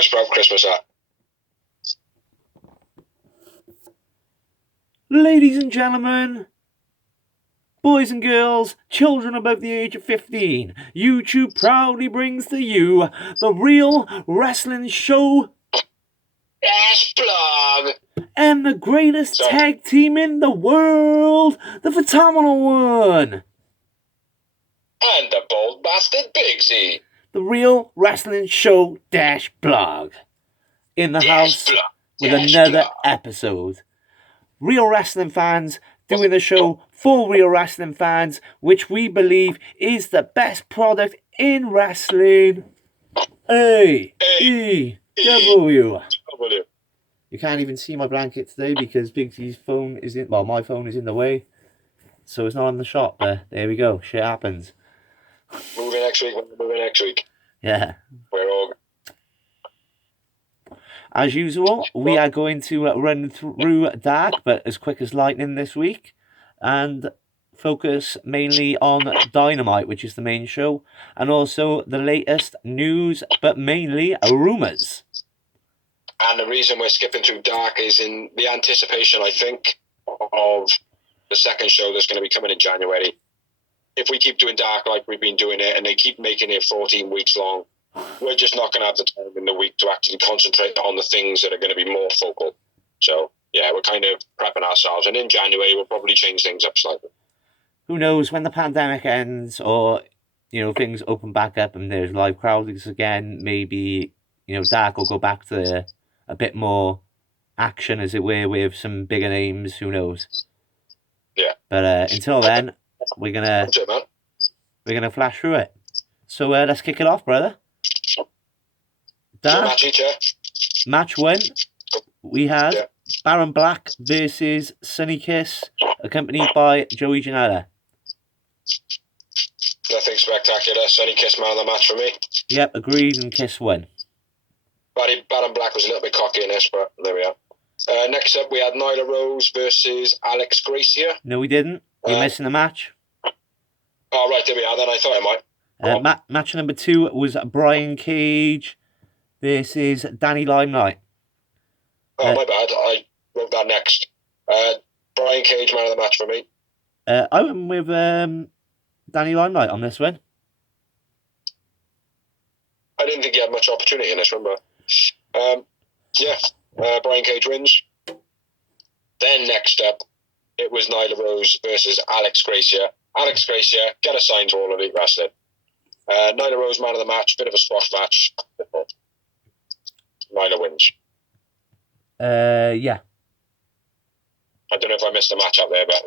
I sprout Christmas at? Ladies and gentlemen, boys and girls, children above the age of 15, YouTube proudly brings to you the Real Wrestling Show Yes, blog. and the greatest tag team in the world, the phenomenal one. And the bold bastard Bigsy. The Real Wrestling Show -blog. In the house with another episode. Real wrestling fans doing the show for real wrestling fans, which we believe is the best product in wrestling. A-E-W. You can't even see my blanket today because Bigsy's phone is in, well, my phone is in the way. So it's not on the shot, but there we go. Shit happens. Moving next week. Yeah. We're all... As usual, we are going to run through Dark, but as quick as lightning this week, and focus mainly on Dynamite, which is the main show, and also the latest news, but mainly rumours. And the reason we're skipping through Dark is in the anticipation, I think, of the second show that's going to be coming in January. If we keep doing Dark like we've been doing it, and they keep making it 14 weeks long, we're just not going to have the time in the week to actually concentrate on the things that are going to be more focal. So, yeah, we're kind of prepping ourselves. And in January, we'll probably change things up slightly. Who knows, when the pandemic ends or, things open back up and there's live crowds again, maybe, Dark will go back to a bit more action, as it were, with some bigger names. Who knows? Yeah. But until then, we're gonna flash through it. So let's kick it off, brother. Match 1, we had Baron Black versus Sonny Kiss, accompanied by Joey Janela. Nothing spectacular. Sonny Kiss man of the match for me. Yep, agreed, and Kiss won. Baron Black was a little bit cocky in this, but there we are. Next up, we had Nyla Rose versus Alex Gracia. No, we didn't. You're missing a match. Oh, right, there we are. Then I thought I might. Match number 2 was Brian Cage versus Danny Limelight. Oh, my bad. I wrote that next. Brian Cage, man of the match for me. I went with Danny Limelight on this one. I didn't think he had much opportunity in this one, but Brian Cage wins. Then next up, it was Nyla Rose versus Alex Gracia. Alex Gracia, get assigned to All Elite Wrestling. Nyla Rose, man of the match, bit of a squash match. Nyla wins. Yeah. I don't know if I missed a match up there, but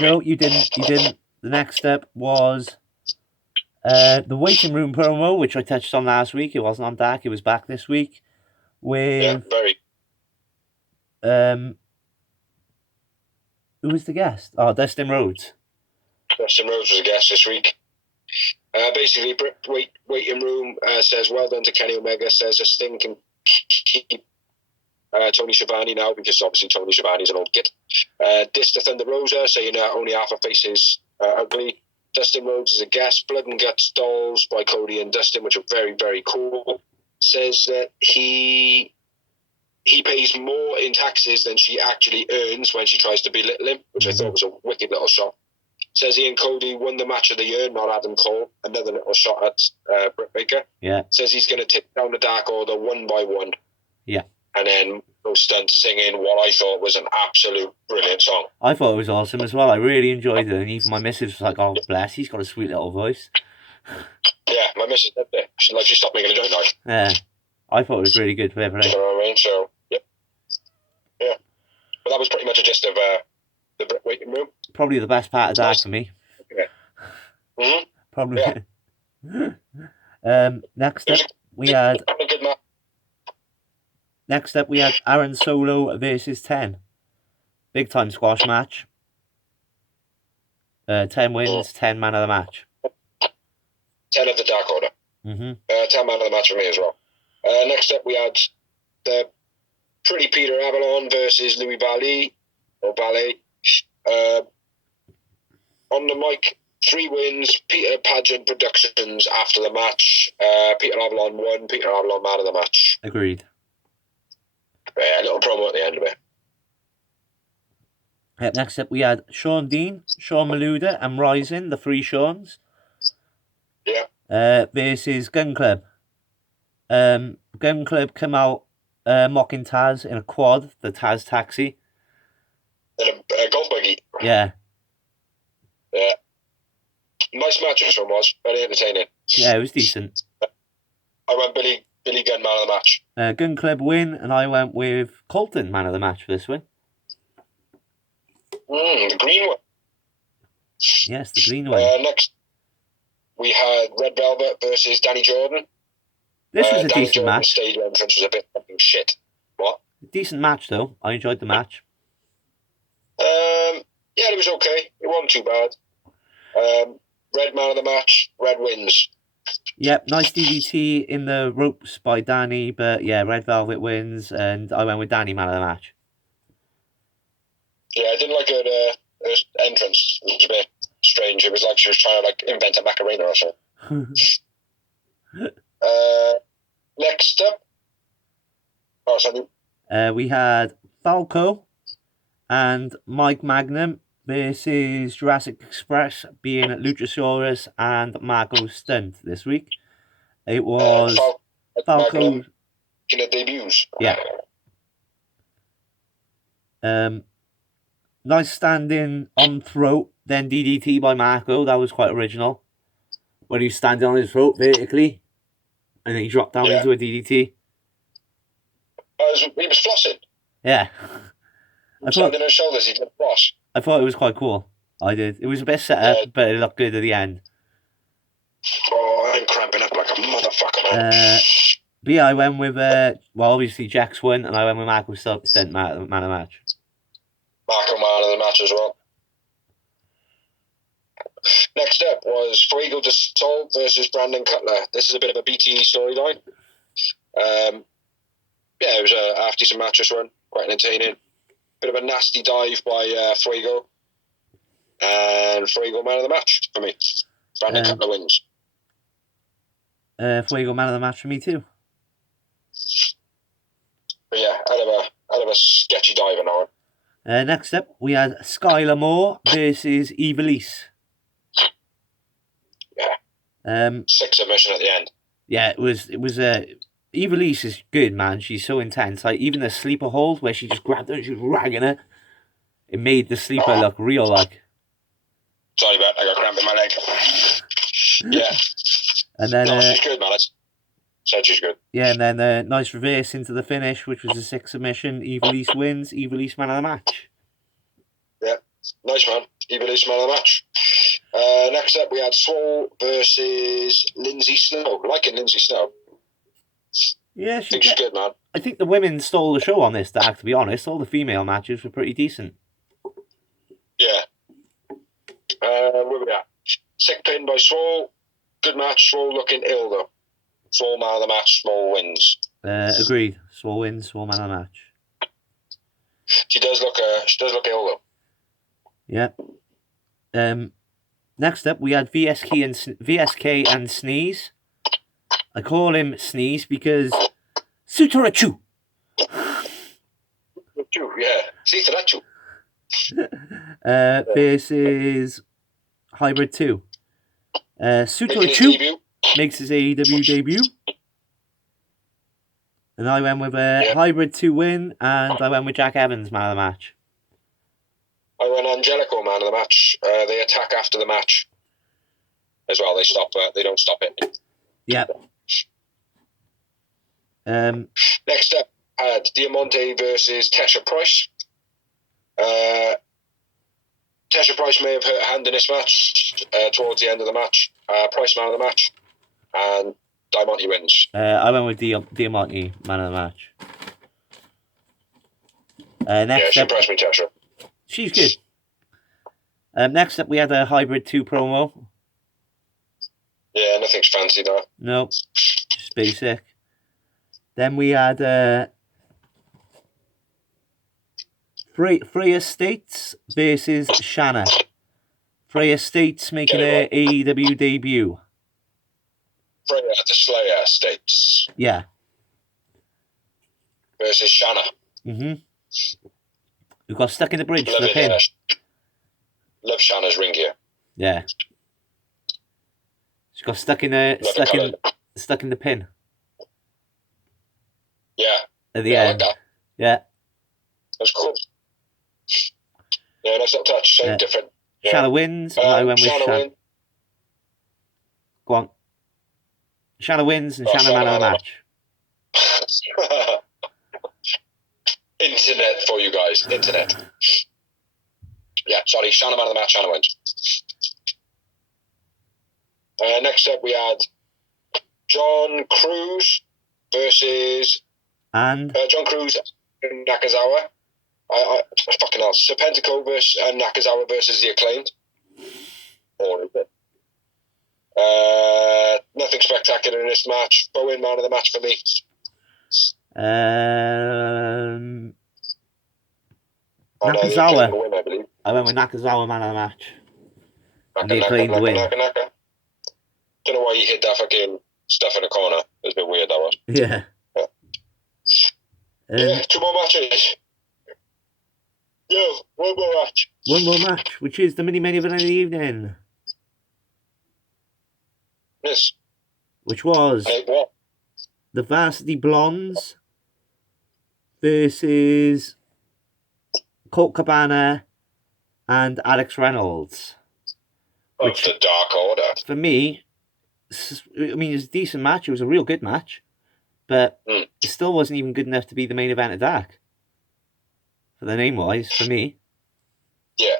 no. You didn't. The next step was the waiting room promo, which I touched on last week. It wasn't on Dark. It was back this week. With who was the guest? Oh, Dustin Rhodes. Dustin Rhodes was a guest this week. Basically, waiting room says, well done to Kenny Omega, says a Sting can keep Tony Schiavone now, because obviously Tony Schiavone's an old git. Diss to Thunder Rosa, saying only half her face is ugly. Dustin Rhodes is a guest. Blood and Guts dolls by Cody and Dustin, which are very, very cool. Says that he pays more in taxes than she actually earns when she tries to belittle him, which I thought was a wicked little shot. Says he and Cody won the match of the year, not Adam Cole. Another little shot at Britt Baker. Yeah. Says he's going to tip down the Dark Order one by one. Yeah. And then go stunt singing what I thought was an absolute brilliant song. I thought it was awesome as well. I really enjoyed it. And even my missus was like, oh, bless, he's got a sweet little voice. Yeah, my missus did that. She stopped making a joint now. Yeah. I thought it was really good for everything. You know what I mean? So, yep. Yeah. But that was pretty much a gist of the Britt waiting room. Probably the best part of Dark for me. Okay. Mm-hmm. Probably. Yeah. Next up, we had Aaron Solo versus 10. Big time squash match. 10 wins, 10 man of the match. 10 of the Dark Order. 10 man of the match for me as well. Next up, we had the Pretty Peter Avalon versus Louis Ballet. On the mic 3 wins. Peter Pageant Productions after the match. Peter Avalon won. Peter Avalon man of the match. Agreed. A little promo at the end of it. Next up, we had Sean Dean, Sean Maluda, and Rising, the 3 Seans. Yeah. Versus Gun Club. Gun Club come out mocking Taz in a quad, the Taz taxi. In a golf buggy. Yeah. Yeah. Nice match this one was. Very entertaining. Yeah, it was decent. I went Billy Gunn man of the match. Gun Club win, and I went with Colton man of the match for this one. The green one. Yes, the green one. Next, we had Red Velvet versus Danny Jordan. This was a Danny decent Jordan's match. Stage entrance was a bit fucking shit. What? Decent match, though. I enjoyed the match. Yeah, it was okay. It wasn't too bad. Red man of the match. Red wins. Yep, nice DDT in the ropes by Danny, but yeah, Red Velvet wins, and I went with Danny man of the match. Yeah, I didn't like her entrance. It was a bit strange. It was like she was trying to invent a Macarena or something. Next up. Oh, sorry. We had Falco and Mike Magnum versus Jurassic Express, being Luchasaurus and Marco Stunt this week. It was Falco. In the debuts. Yeah. Nice standing on throat, then DDT by Marco. That was quite original. When he's standing on his throat vertically, and then he dropped down into a DDT. He was flossing. Yeah. Standing on his shoulders, he did floss. I thought it was quite cool. I did. It was a bit set up, but it looked good at the end. Oh, I'm cramping up like a motherfucker, man. But yeah, I went with, obviously Jax won, and I went with Marco Stunt man of the match. Marco man of the match as well. Next up was Fuego del Sol versus Brandon Cutler. This is a bit of a BTE storyline. Yeah, it was a half-decent match this one. Quite entertaining. Bit of a nasty dive by Fuego. And Fuego man of the match for me. Brandon Cutler wins. Fuego man of the match for me too. But yeah, out of a sketchy dive on that one. Next up, we had Skylar Moore versus Evilise. Yeah. 6 submission at the end. Yeah, it was Evilise is good, man. She's so intense. Like, even the sleeper hold where she just grabbed her and she was ragging her, it made the sleeper look real like. Sorry, but I got cramp in my leg. Yeah. And then she's good, man. I said she's good. Yeah, and then nice reverse into the finish, which was a 6 submission. Evilise wins. Evilise man of the match. Yeah, nice, man. Evilise man of the match. Next up, we had Swole versus Lindsay Snow. Liking Lindsay Snow. Yeah, I think she's good, man. I think the women stole the show on this tag, to be honest. All the female matches were pretty decent. Yeah. Where we at? Sick pin by Swole. Good match. Swole looking ill, though. Swole man of the match. Swole wins. Agreed. Swole wins. Swole man of the match. She does look ill, though. Yeah. Next up, we had VSK and Sneeze. I call him Sneeze because Sutarachu. Yeah, Sutarachu. Versus Hybrid 2. Sutarachu makes his AEW debut. And I went with a Hybrid 2 win, and I went with Jack Evans man of the match. I went Angelico man of the match. They attack after the match as well. They don't stop it. Yeah. Next up, had Diamante versus Tesha Price. Tesha Price may have hurt a hand in this match towards the end of the match. Price man of the match. And Diamante wins. I went with Diamante man of the match. Next she up, impressed me, Tesha. She's good. Next up, we had a Hybrid 2 promo. Yeah, nothing's fancy though. Nope, just basic. Then we had Freya States versus Shanna. Freya States making her AEW debut. Freya the Slayer States. Yeah. Versus Shanna. Who got stuck in the bridge for the pin. Love Shanna's ring gear. Yeah. She got stuck in the pin. Yeah. At the end. I like that. Yeah. That's cool. Yeah, nice little touch. Same, different. Yeah. Shanna wins, and I went with Shanna. Go on. Shanna wins, and Shanna man of the match. Internet for you guys. Internet. Yeah, sorry. Shanna man of the match. Shanna wins. Next up, we had John Trws versus John Trws and Nakazawa. I fucking hell. Serpentico versus Nakazawa versus the Acclaimed. Or is it? Nothing spectacular in this match. Bowen man of the match for me. Nakazawa. Win, I believe. I went with Nakazawa man of the match. And the Acclaimed win. Don't know why he hid that fucking stuff in the corner. It's a bit weird, that was. Yeah. Yeah, 2 more matches. Yeah, one more match. One more match, which is the mini main event of the evening. Yes. Which was the Varsity Blondes versus Colt Cabana and Alex Reynolds. Of the Dark Order. For me, I mean, it was a decent match. It was a real good match. But it still wasn't even good enough to be the main event of Dark. For the name-wise, for me. Yeah.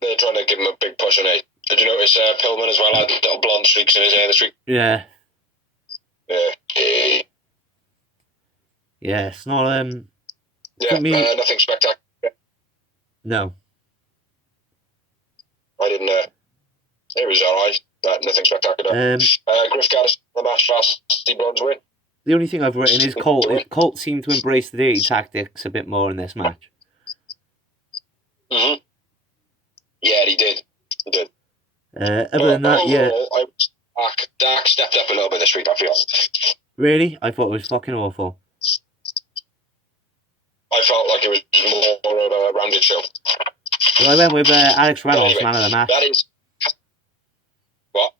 They're trying to give him a big push on it. Did you notice Pillman as well had little blonde streaks in his hair this week? Yeah. Yeah. Yeah, it's not... for me, nothing spectacular. No. I didn't... it was alright, but nothing spectacular. Griff Gaddis, the match fast, Steve Blondes win. The only thing I've written is Colt seemed to embrace the dirty tactics a bit more in this match. Mm-hmm. Yeah, he did. Other than that, yeah. Dark stepped up a little bit this week, I feel. Really? I thought it was fucking awful. I felt like it was more of a rounded show. Well, I went with Alex Reynolds, man of the match. That is... What?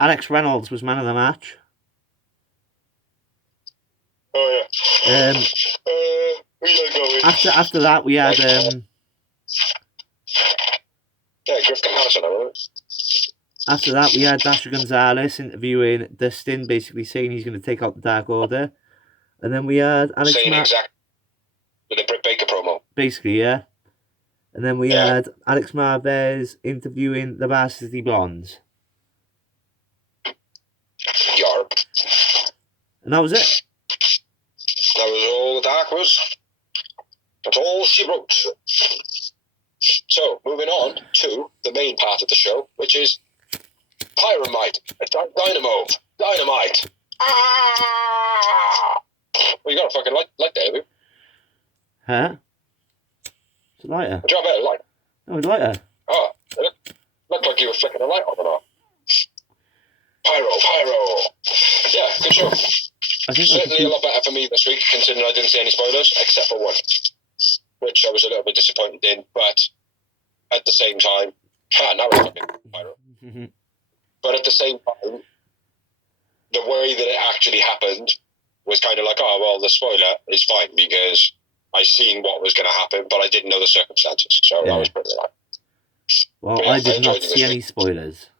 Alex Reynolds was man of the match. Oh, yeah. After that, we had... yeah, Griff Harrison, I remember. After that, we had Dasher Gonzalez interviewing Dustin, basically saying he's going to take out the Dark Order. And then we had Alex... Saying exactly with the Britt Baker promo. Basically, yeah. And then we had Alex Marvez interviewing the Varsity Blondes. Yarp. And that was it. That was all Dark was. That's all she wrote. So, moving on to the main part of the show, which is Pyromite. Dynamite. Ah! Well, you got a fucking light there, have you? Huh? It's a lighter. Would you have a light? No, it's a lighter. Oh, it looked like you were flicking a light on or not. Pyro. Yeah, good show. Certainly a lot better for me this week, considering I didn't see any spoilers, except for one, which I was a little bit disappointed in, but at the same time, now we're fucking Pyro. But at the same time, the way that it actually happened was kind of like, oh, well, the spoiler is fine because I seen what was going to happen, but I didn't know the circumstances, so that was pretty right. Well, yeah, I did not see any spoilers.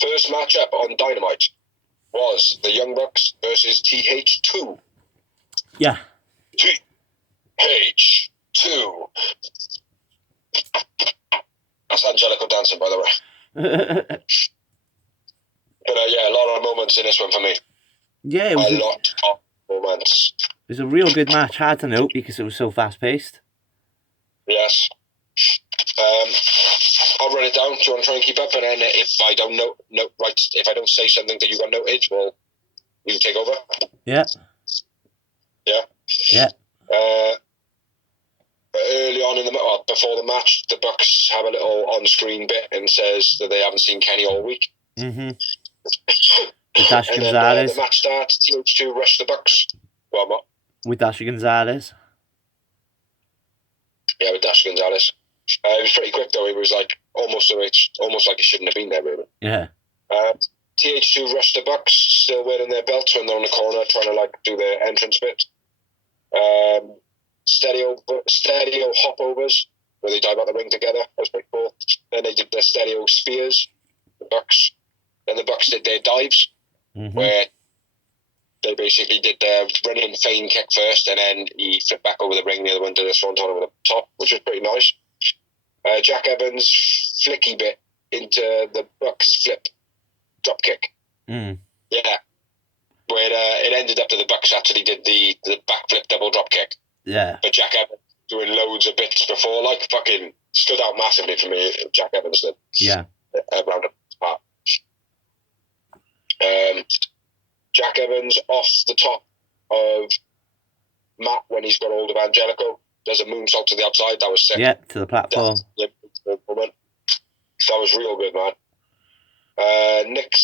First matchup on Dynamite was the Young Bucks versus TH2. Yeah. TH2. That's Angelico dancing, by the way. But yeah, a lot of moments in this one for me. Yeah, it was a lot of moments. It was a real good match, hard to note because it was so fast paced. Yes. I'll run it down. Do you want to try and keep up? And then if I don't if I don't say something that you got noted, well, you can take over. Yeah. Yeah. Yeah. early on before the match, the Bucks have a little on-screen bit and says that they haven't seen Kenny all week. Mm-hmm. With Dasha and Gonzalez. then the match starts. TH2 rush the Bucks. Well, what? With Dasha Gonzalez. Yeah, with Dasha Gonzalez. It was pretty quick though. It was like almost like it shouldn't have been there, really. Yeah. TH2 rush the Bucks, still wearing their belts when they're on the corner, trying to like do their entrance bit. Stereo hopovers where they dive out the ring together. That was pretty cool. Then they did their stereo spears. The Bucks. Then the Bucks did their dives, where they basically did their running feign kick first, and then he flipped back over the ring. The other one did a swanton over the top, which was pretty nice. Jack Evans' flicky bit into the Bucks flip drop kick. Mm. Yeah. Where it ended up that the Bucks actually did the backflip double drop kick. Yeah. But Jack Evans doing loads of bits before, like fucking stood out massively for me. Jack Evans did. Yeah. Around the part. Jack Evans off the top of Matt when he's got hold of Angelico. There's a moonsault to the outside. That was sick. Yeah, to the platform. That was real good, man. Nick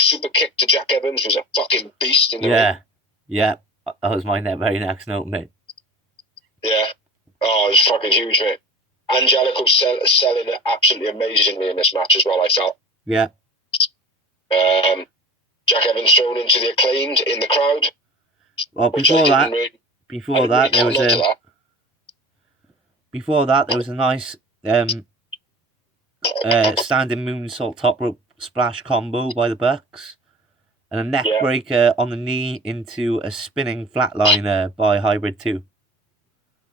super kick to Jack Evans was a fucking beast in the ring. Yeah. That was my very next note, mate. Yeah. Oh, it was fucking huge, mate. Angelico selling it absolutely amazingly in this match as well, I felt. Yeah. Jack Evans thrown into the Acclaimed in the crowd. Well, before that, there was a nice standing moonsault top rope splash combo by the Bucks, and a neck breaker on the knee into a spinning flatliner by Hybrid 2.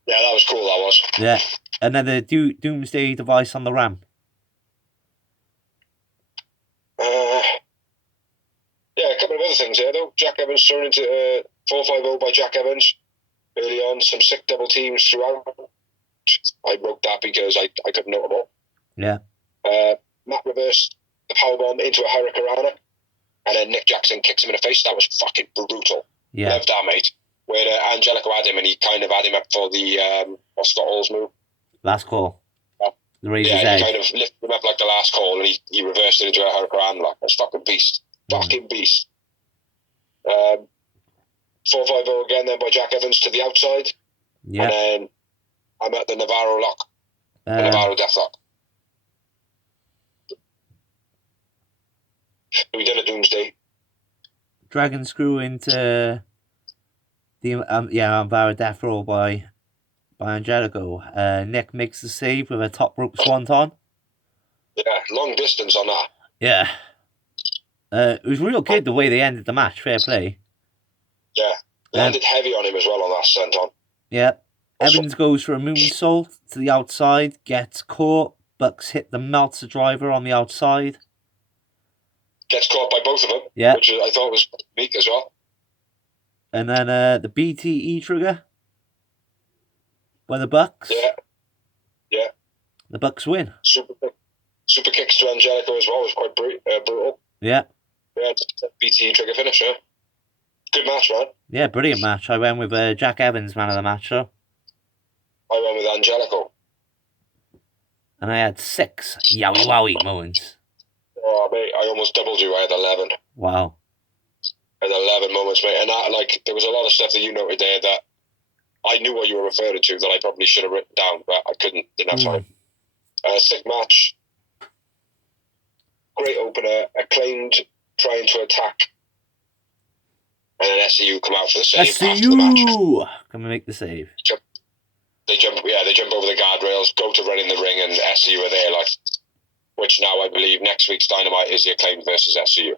Yeah, that was cool, that was. Yeah, and then the Doomsday device on the ramp. Yeah, a couple of other things there, though. Jack Evans thrown into 450 by Jack Evans early on. Some sick double teams throughout. I wrote that because I couldn't know them all. Yeah. Matt reversed the powerbomb into a Hurricanrana, and then Nick Jackson kicks him in the face. That was fucking brutal. Yeah. Loved that, mate. Where Angelico had him, and he kind of had him up for the what's the All's move? Last call. The Razor's Edge. Edge. He kind of lifted him up like the last call, and he reversed it into a Hurricanrana. That's fucking beast. Fucking beast. 450 again then by Jack Evans to the outside. Yeah. And then I'm at the Navarro lock. The Navarro deathlock. We did a Doomsday. Dragon screw into the Navarro death roll by Angelico. Nick makes the save with a top rope swanton. Yeah, long distance on that. Yeah. It was real good the way they ended the match. Fair play. Yeah. Landed heavy on him as well on that senton. Yeah. Evans goes for a moonsault to the outside, gets caught. Bucks hit the Meltzer driver on the outside. Gets caught by both of them, which I thought was weak as well. And then the BTE trigger by the Bucks. Yeah. The Bucks win. Super kicks to Angelico as well was quite brutal. Yeah. Yeah, BTE trigger finish, yeah. Good match, man. Yeah, brilliant match. I went with Jack Evans, man of the match, so. I went with Angelico. And I had 6 yowie wowie moments. Oh, mate, I almost doubled you. I had 11. Wow. I had 11 moments, mate. And that, like, there was a lot of stuff that you noted there that I knew what you were referring to that I probably should have written down, but I didn't have time. Sick match. Great opener. Acclaimed trying to attack. And then SCU come out for the save after the match. Come and make the save. They jump over the guardrails, go to run in the ring, and SCU are there, like, which now I believe next week's Dynamite is the Acclaimed versus SCU.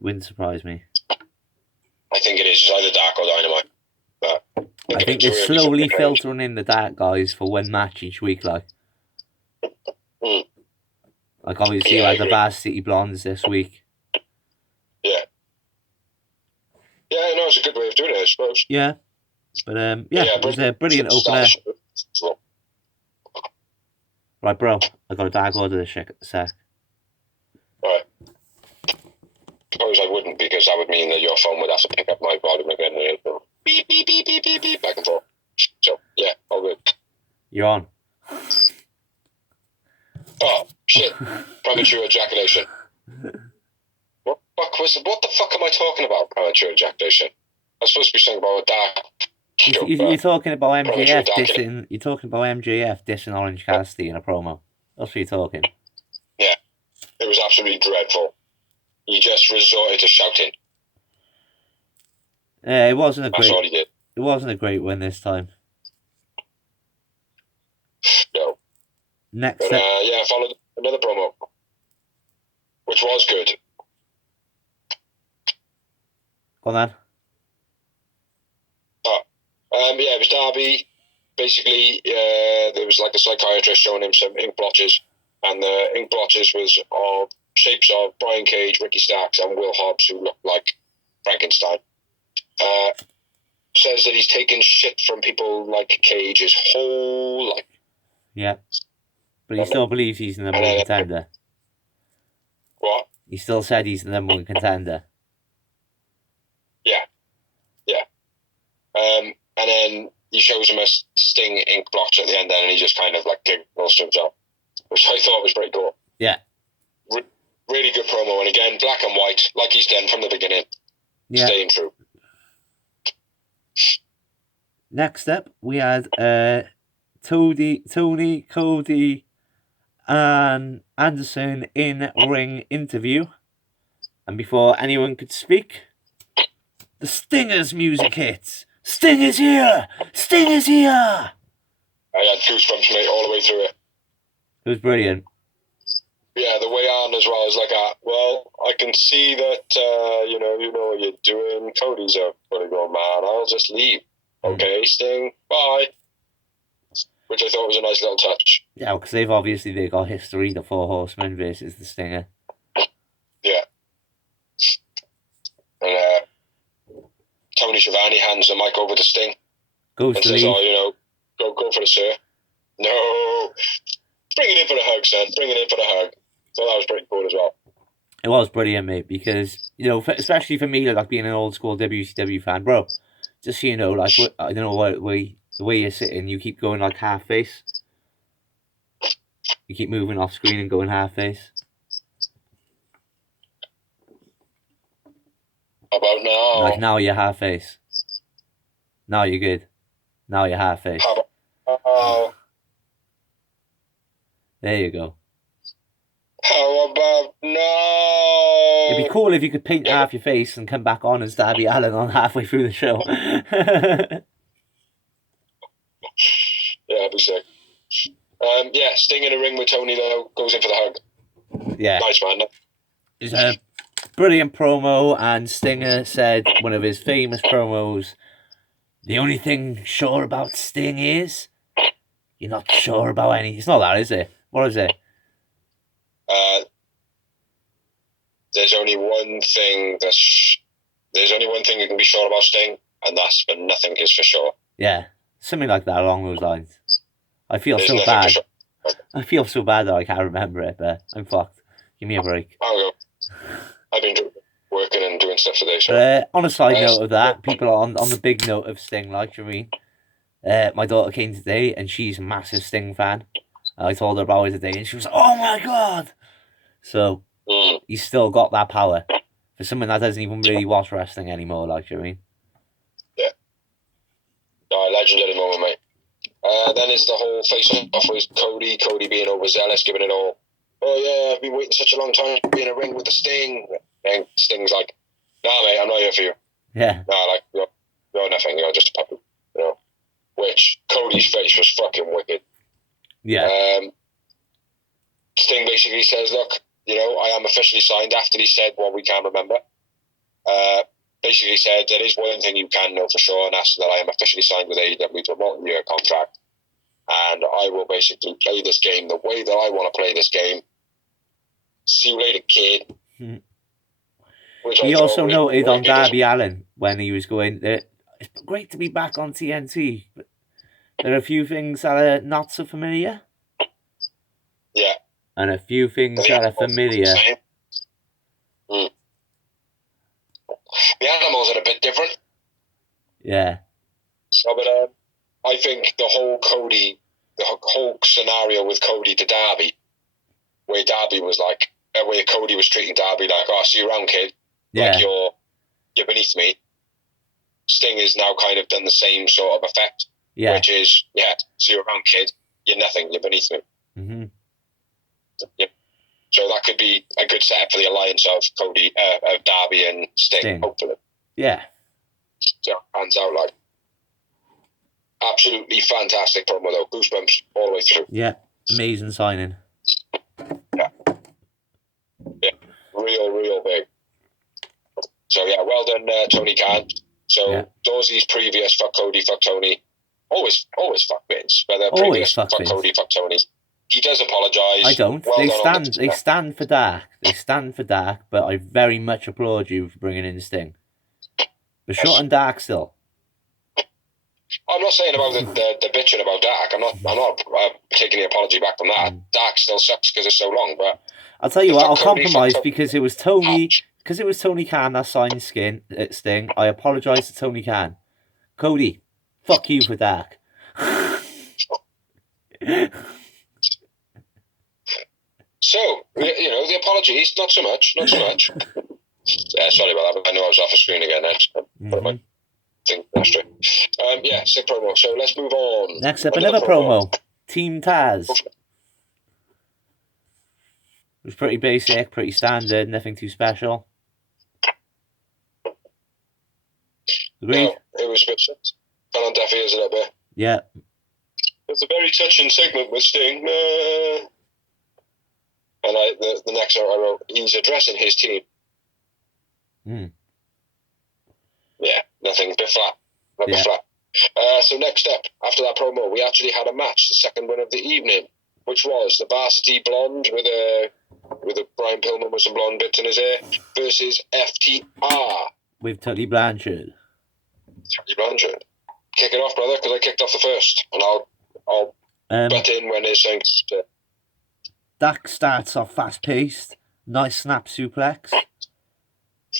Wouldn't surprise me. I think it is. It's either Dark or Dynamite. But I think they're slowly filtering in the Dark guys for one match each week, like. Like, obviously, you had the Varsity Blondes this week. Yeah. Yeah, no, it's a good way of doing it, I suppose. Yeah. But, it was a brilliant opener. Right, bro, I got a dark order this sec. Right. Suppose I wouldn't, because that would mean that your phone would have to pick up my volume again and it'd go beep, beep, beep, beep, beep, beep, back and forth. Yeah, all good. You're on. Oh, shit. Premature ejaculation. What the fuck am I talking about, premature ejaculation? I'm supposed to be saying about a dark joke, You're talking about premature MJF ejaculation. dissing. You're talking about MJF dissing Orange Cassidy in a promo. That's what you're talking. Yeah, it was absolutely dreadful. He just resorted to shouting. It wasn't a great. That's all he did. It wasn't a great win this time. No. Next But, step. I followed another promo, which was good. Go on then. It was Darby. Basically, there was like a psychiatrist showing him some ink blotches, and the ink blotches was of shapes of Brian Cage, Ricky Starks, and Will Hobbs, who looked like Frankenstein. Says that he's taken shit from people like Cage his whole life. Yeah. But he still believes he's the number one contender. What? He still said he's the number one contender. Yeah. And then he shows him a Sting ink blotch at the end there, and he just kind of like giggles to himself, which I thought was pretty cool. Yeah. Really good promo, and again, black and white, like he's done from the beginning. Yeah. Staying true. Next up, we had Tony, Cody, and Anderson in ring interview. And before anyone could speak, the Stinger's music hits. Sting is here! Sting is here! I had goosebumps, mate, all the way through it. It was brilliant. Yeah, the way on as well is like, well, I can see that, you know what you're doing. Cody's a pretty good man. I'll just leave. Okay, Sting, bye. Which I thought was a nice little touch. Yeah, because they got history, the Four Horsemen versus the Stinger. Yeah. And Tony Schiavone hands the mic over to Sting. Goes and to says, leave. Go for the sir. No. Bring it in for the hug, son. Bring it in for the hug. So that was pretty cool as well. It was brilliant, mate, because, especially for me, like being an old school WCW fan, bro, just so you know, like, I don't know what the way you're sitting, you keep going like half face. You keep moving off screen and going half face. How about now? Like now you're half face. Now you're good. Now you're half face. How about There you go. How about now? It'd be cool if you could paint half your face and come back on as Darby Allin on halfway through the show. Yeah, that'd be sick. Sting in a ring with Tony, though, goes in for the hug. Yeah. Nice, man. It's a brilliant promo, and Stinger said one of his famous promos, the only thing sure about Sting is you're not sure about anything. It's not that, is it? What is it? There's only one thing you can be sure about Sting, and that's when nothing is for sure. Yeah, something like that along those lines. I feel There's so bad. Sure. I feel so bad that I can't remember it, but I'm fucked. Give me a break. I've been working and doing stuff today. So. But on a side note of that, people on the big note of Sting, like you mean, my daughter came today and she's a massive Sting fan. I told her about it today and she was like, oh my god! So, he's still got that power. For someone that doesn't even really watch wrestling anymore, like you mean. Yeah. No, legendary moment, mate. Then it's the whole face-off with Cody being overzealous, giving it all. Oh yeah, I've been waiting such a long time to be in a ring with the Sting. And Sting's like, nah mate, I'm not here for you. Yeah. Nah, like, you're nothing, you're just a puppet, Which, Cody's face was fucking wicked. Yeah. Sting basically says, look, I am officially signed after he said what we can't remember. Basically said, there is one thing you can know for sure, and that's that I am officially signed with AEW to a multi-year contract. And I will basically play this game the way that I want to play this game. See you later, kid. He also noted on Darby Allin when he was going, it's great to be back on TNT, but there are a few things that are not so familiar. Yeah. And a few things that are familiar. The animals are a bit different. Yeah. So, but I think the whole scenario with Cody to Darby, where Darby was like, where Cody was treating Darby like, "Oh, see you around, kid. Yeah. Like you're beneath me." Sting has now kind of done the same sort of effect, which is, see you around, kid. You're nothing. You're beneath me. Mm-hmm. Yeah. So that could be a good setup for the alliance of Darby and Sting. Hopefully. Yeah. So hands out like. Absolutely fantastic promo though. Goosebumps all the way through. Yeah. Amazing signing. Yeah. Real big. So yeah, well done, Tony Khan. So Dorsey's previous fuck Cody, fuck Tony. Always fuck Vince. But the previous fuck Cody, fuck Tony. He does apologise. I don't. Well they stand for Dark. They stand for Dark, but I very much applaud you for bringing in Sting. But short and Dark still. I'm not saying about the bitching about Dark. I'm not taking the apology back from that. Dark still sucks because it's so long. But I'll tell you what, I'll compromise because it was Tony. Because it was Tony Khan that signed Sting. I apologise to Tony Khan. Cody, fuck you for Dark. So the apologies, not so much. Sorry about that. I know I was off the screen again. I think that's true. Sick promo. So let's move on. Next up, another promo. Team Taz. It was pretty basic, pretty standard, nothing too special. Agreed? No, it was a bit shit. Fell on deaf ears a little bit. Yeah. It's a very touching segment with Sting. And the next note I wrote, he's addressing his team. Yeah, nothing, a bit flat. So next up, after that promo, we actually had a match, the second one of the evening, which was the Varsity Blonde with a Brian Pillman with some blonde bits in his hair versus FTR with Tully Blanchard. Kick it off, brother, because I kicked off the first, and I'll butt in when there's something. Dak starts off fast paced, nice snap suplex.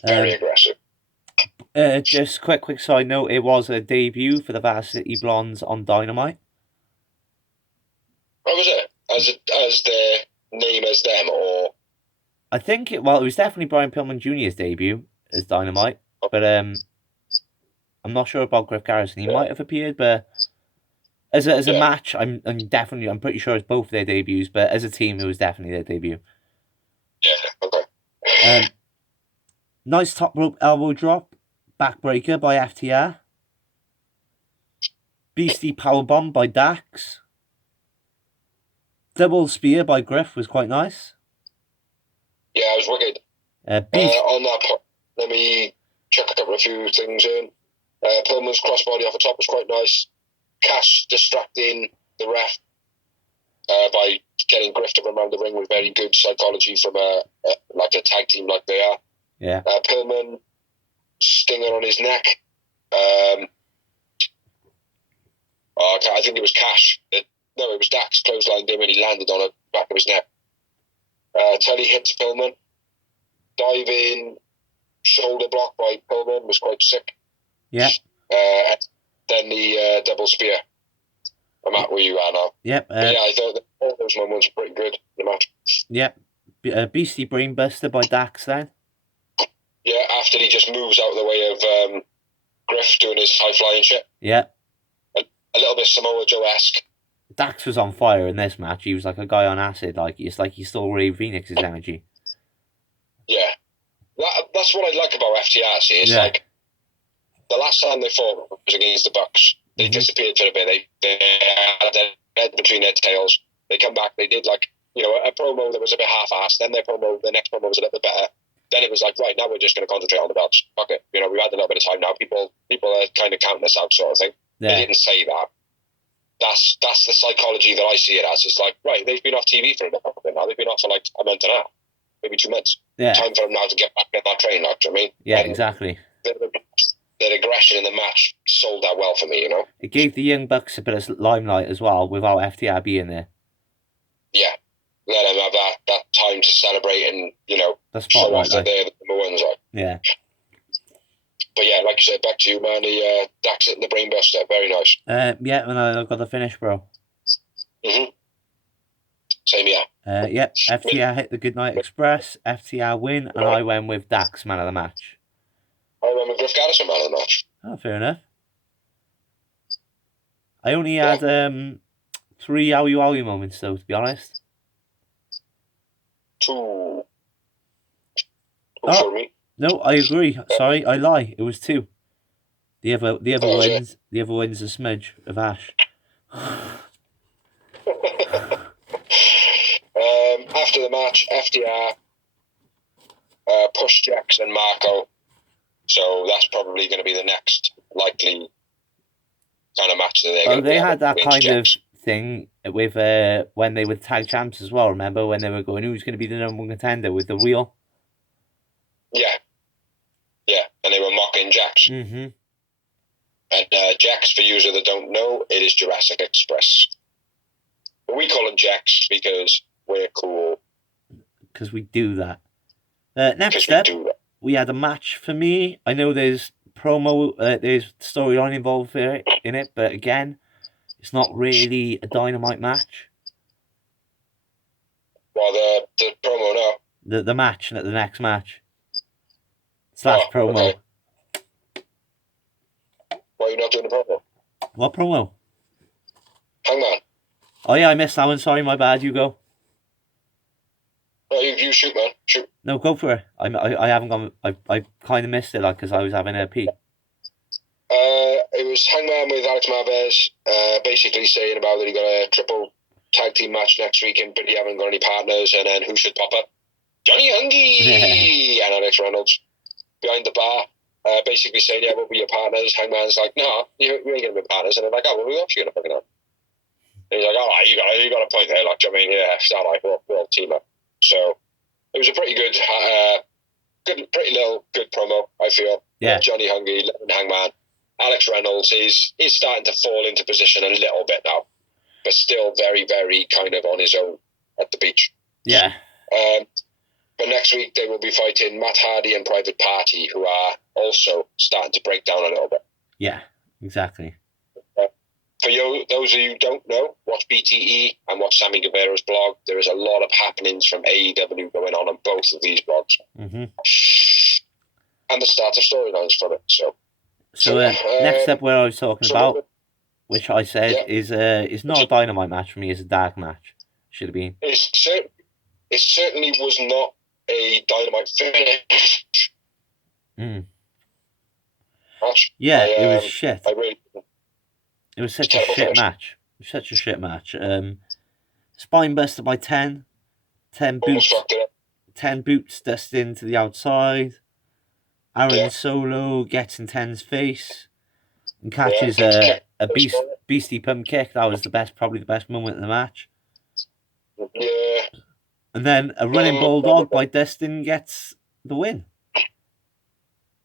Very aggressive. Just quick side note, it was a debut for the Varsity Blondes on Dynamite. Oh, was it? As their name as them, or? I think it was definitely Brian Pillman Jr.'s debut as Dynamite, but I'm not sure about Griff Garrison. He might have appeared, but as a match, I'm pretty sure it's both their debuts, but as a team, it was definitely their debut. Yeah, okay. Nice top rope elbow drop, backbreaker by FTR. Beastie powerbomb by Dax. Double spear by Griff was quite nice. Yeah, it was wicked. On that point, let me check a few things in. Pillman's crossbody off the top was quite nice. Cash distracting the ref by getting Griff to run around the ring with very good psychology from a tag team like they are. Yeah. Pillman stinger on his neck. I think it was Cash. It was Dax clotheslined him and he landed on the back of his neck. Tully hits Pillman. Diving shoulder block by Pillman was quite sick. Yeah. Then the double spear. I'm at where you are now. Yep. I thought that all those moments were pretty good in the match. Yep. Beastie Brainbuster by Dax then. Yeah, after he just moves out of the way of Griff doing his high flying shit. Yeah. A little bit Samoa Joe-esque. Dax was on fire in this match. He was like a guy on acid. It's like he stole Ray Phoenix's energy. Yeah. That's what I like about FTR. See, it's like the last time they fought was against the Bucks. They disappeared for a bit. They had their head between their tails. They come back. They did a promo that was a bit half-assed. Then the next promo was a little bit better. Then it was like, right, now we're just going to concentrate on the belts. Fuck it. We've had a little bit of time now. People are kind of counting us out, sort of thing. Yeah. They didn't say that. That's the psychology that I see it as. It's like, right, they've been off TV for a little bit now. They've been off for like a month and a half, maybe 2 months. Yeah. Time for them now to get back in that train, like, do you know what I mean? Yeah, exactly. Their aggression in the match sold that well for me, It gave the Young Bucks a bit of limelight as well without FTR being there. Yeah. Let them have that time to celebrate and, that's show off that they're the number ones. Like. Yeah. But yeah, like you said, back to you, man. The Dax hitting the brainbuster, very nice. Yeah, and I got the finish, bro. Same here. Yep, FTR hit the Goodnight Express, FTR win, and I went with Dax, man of the match. I went with Griff Garrison, man of the match. Oh, fair enough. I only had 3 owie moments, though, to be honest. Two for me. No, I agree. Sorry, I lie. It was 2. The other wins. The other wins a smudge of ash. After the match, FDR pushed Jax and Marco, so that's probably going to be the next likely kind of match that they're going to they had that kind of thing with when they were tag champs as well. Remember when they were going, who's going to be the number 1 contender with the wheel? Yeah, and they were mocking Jax. Mm-hmm. And Jax, for users that don't know, it is Jurassic Express. But we call him Jax because we're cool. Because we do that. Next up, we had a match for me. I know there's promo, there's storyline involved in it, but again, it's not really a Dynamite match. Well, the promo now. The match, the next match. / promo. Okay. Why are you not doing the promo? What promo? Hangman. Oh yeah, I missed that one. Sorry, my bad. You go. No, you shoot, man. Shoot. No, go for it. I haven't gone. I kind of missed it, like, because I was having a pee. It was Hangman with Alex Marvez, basically saying about that he got a triple tag team match next week, but he haven't got any partners, and then who should pop up? Johnny Hungy and Alex Reynolds behind the bar, basically saying, yeah, we'll be your partners. Hangman's like, no, you ain't going to be partners. And they're like, oh, well, we're actually going to fucking have. And he's like, all right, you got a point there. Like, I mean, yeah, it's not like we'll all team up. So it was a pretty good, pretty little good promo, I feel. Yeah. Johnny Hungy, Hangman. Alex Reynolds is starting to fall into position a little bit now, but still very, very kind of on his own at the beach. Yeah. But next week they will be fighting Matt Hardy and Private Party, who are also starting to break down a little bit. Yeah, exactly. For those of you who don't know, watch BTE and watch Sammy Guevara's blog. There is a lot of happenings from AEW going on both of these blogs. Mm-hmm. And the start of storylines from it. So next up, where I was talking about, which I said is not a Dynamite match for me, it's a dark match. Should have been. It certainly was not a Dynamite finish. Match. Yeah, it was shit. It was such a shit match. Such a shit match. Spine buster by 10. 10 boots. 10 boots Dustin to the outside. Aaron Solo gets in 10's face and catches a beastie pump kick. That was probably the best moment of the match. Yeah. And then a running bulldog by Dustin gets the win.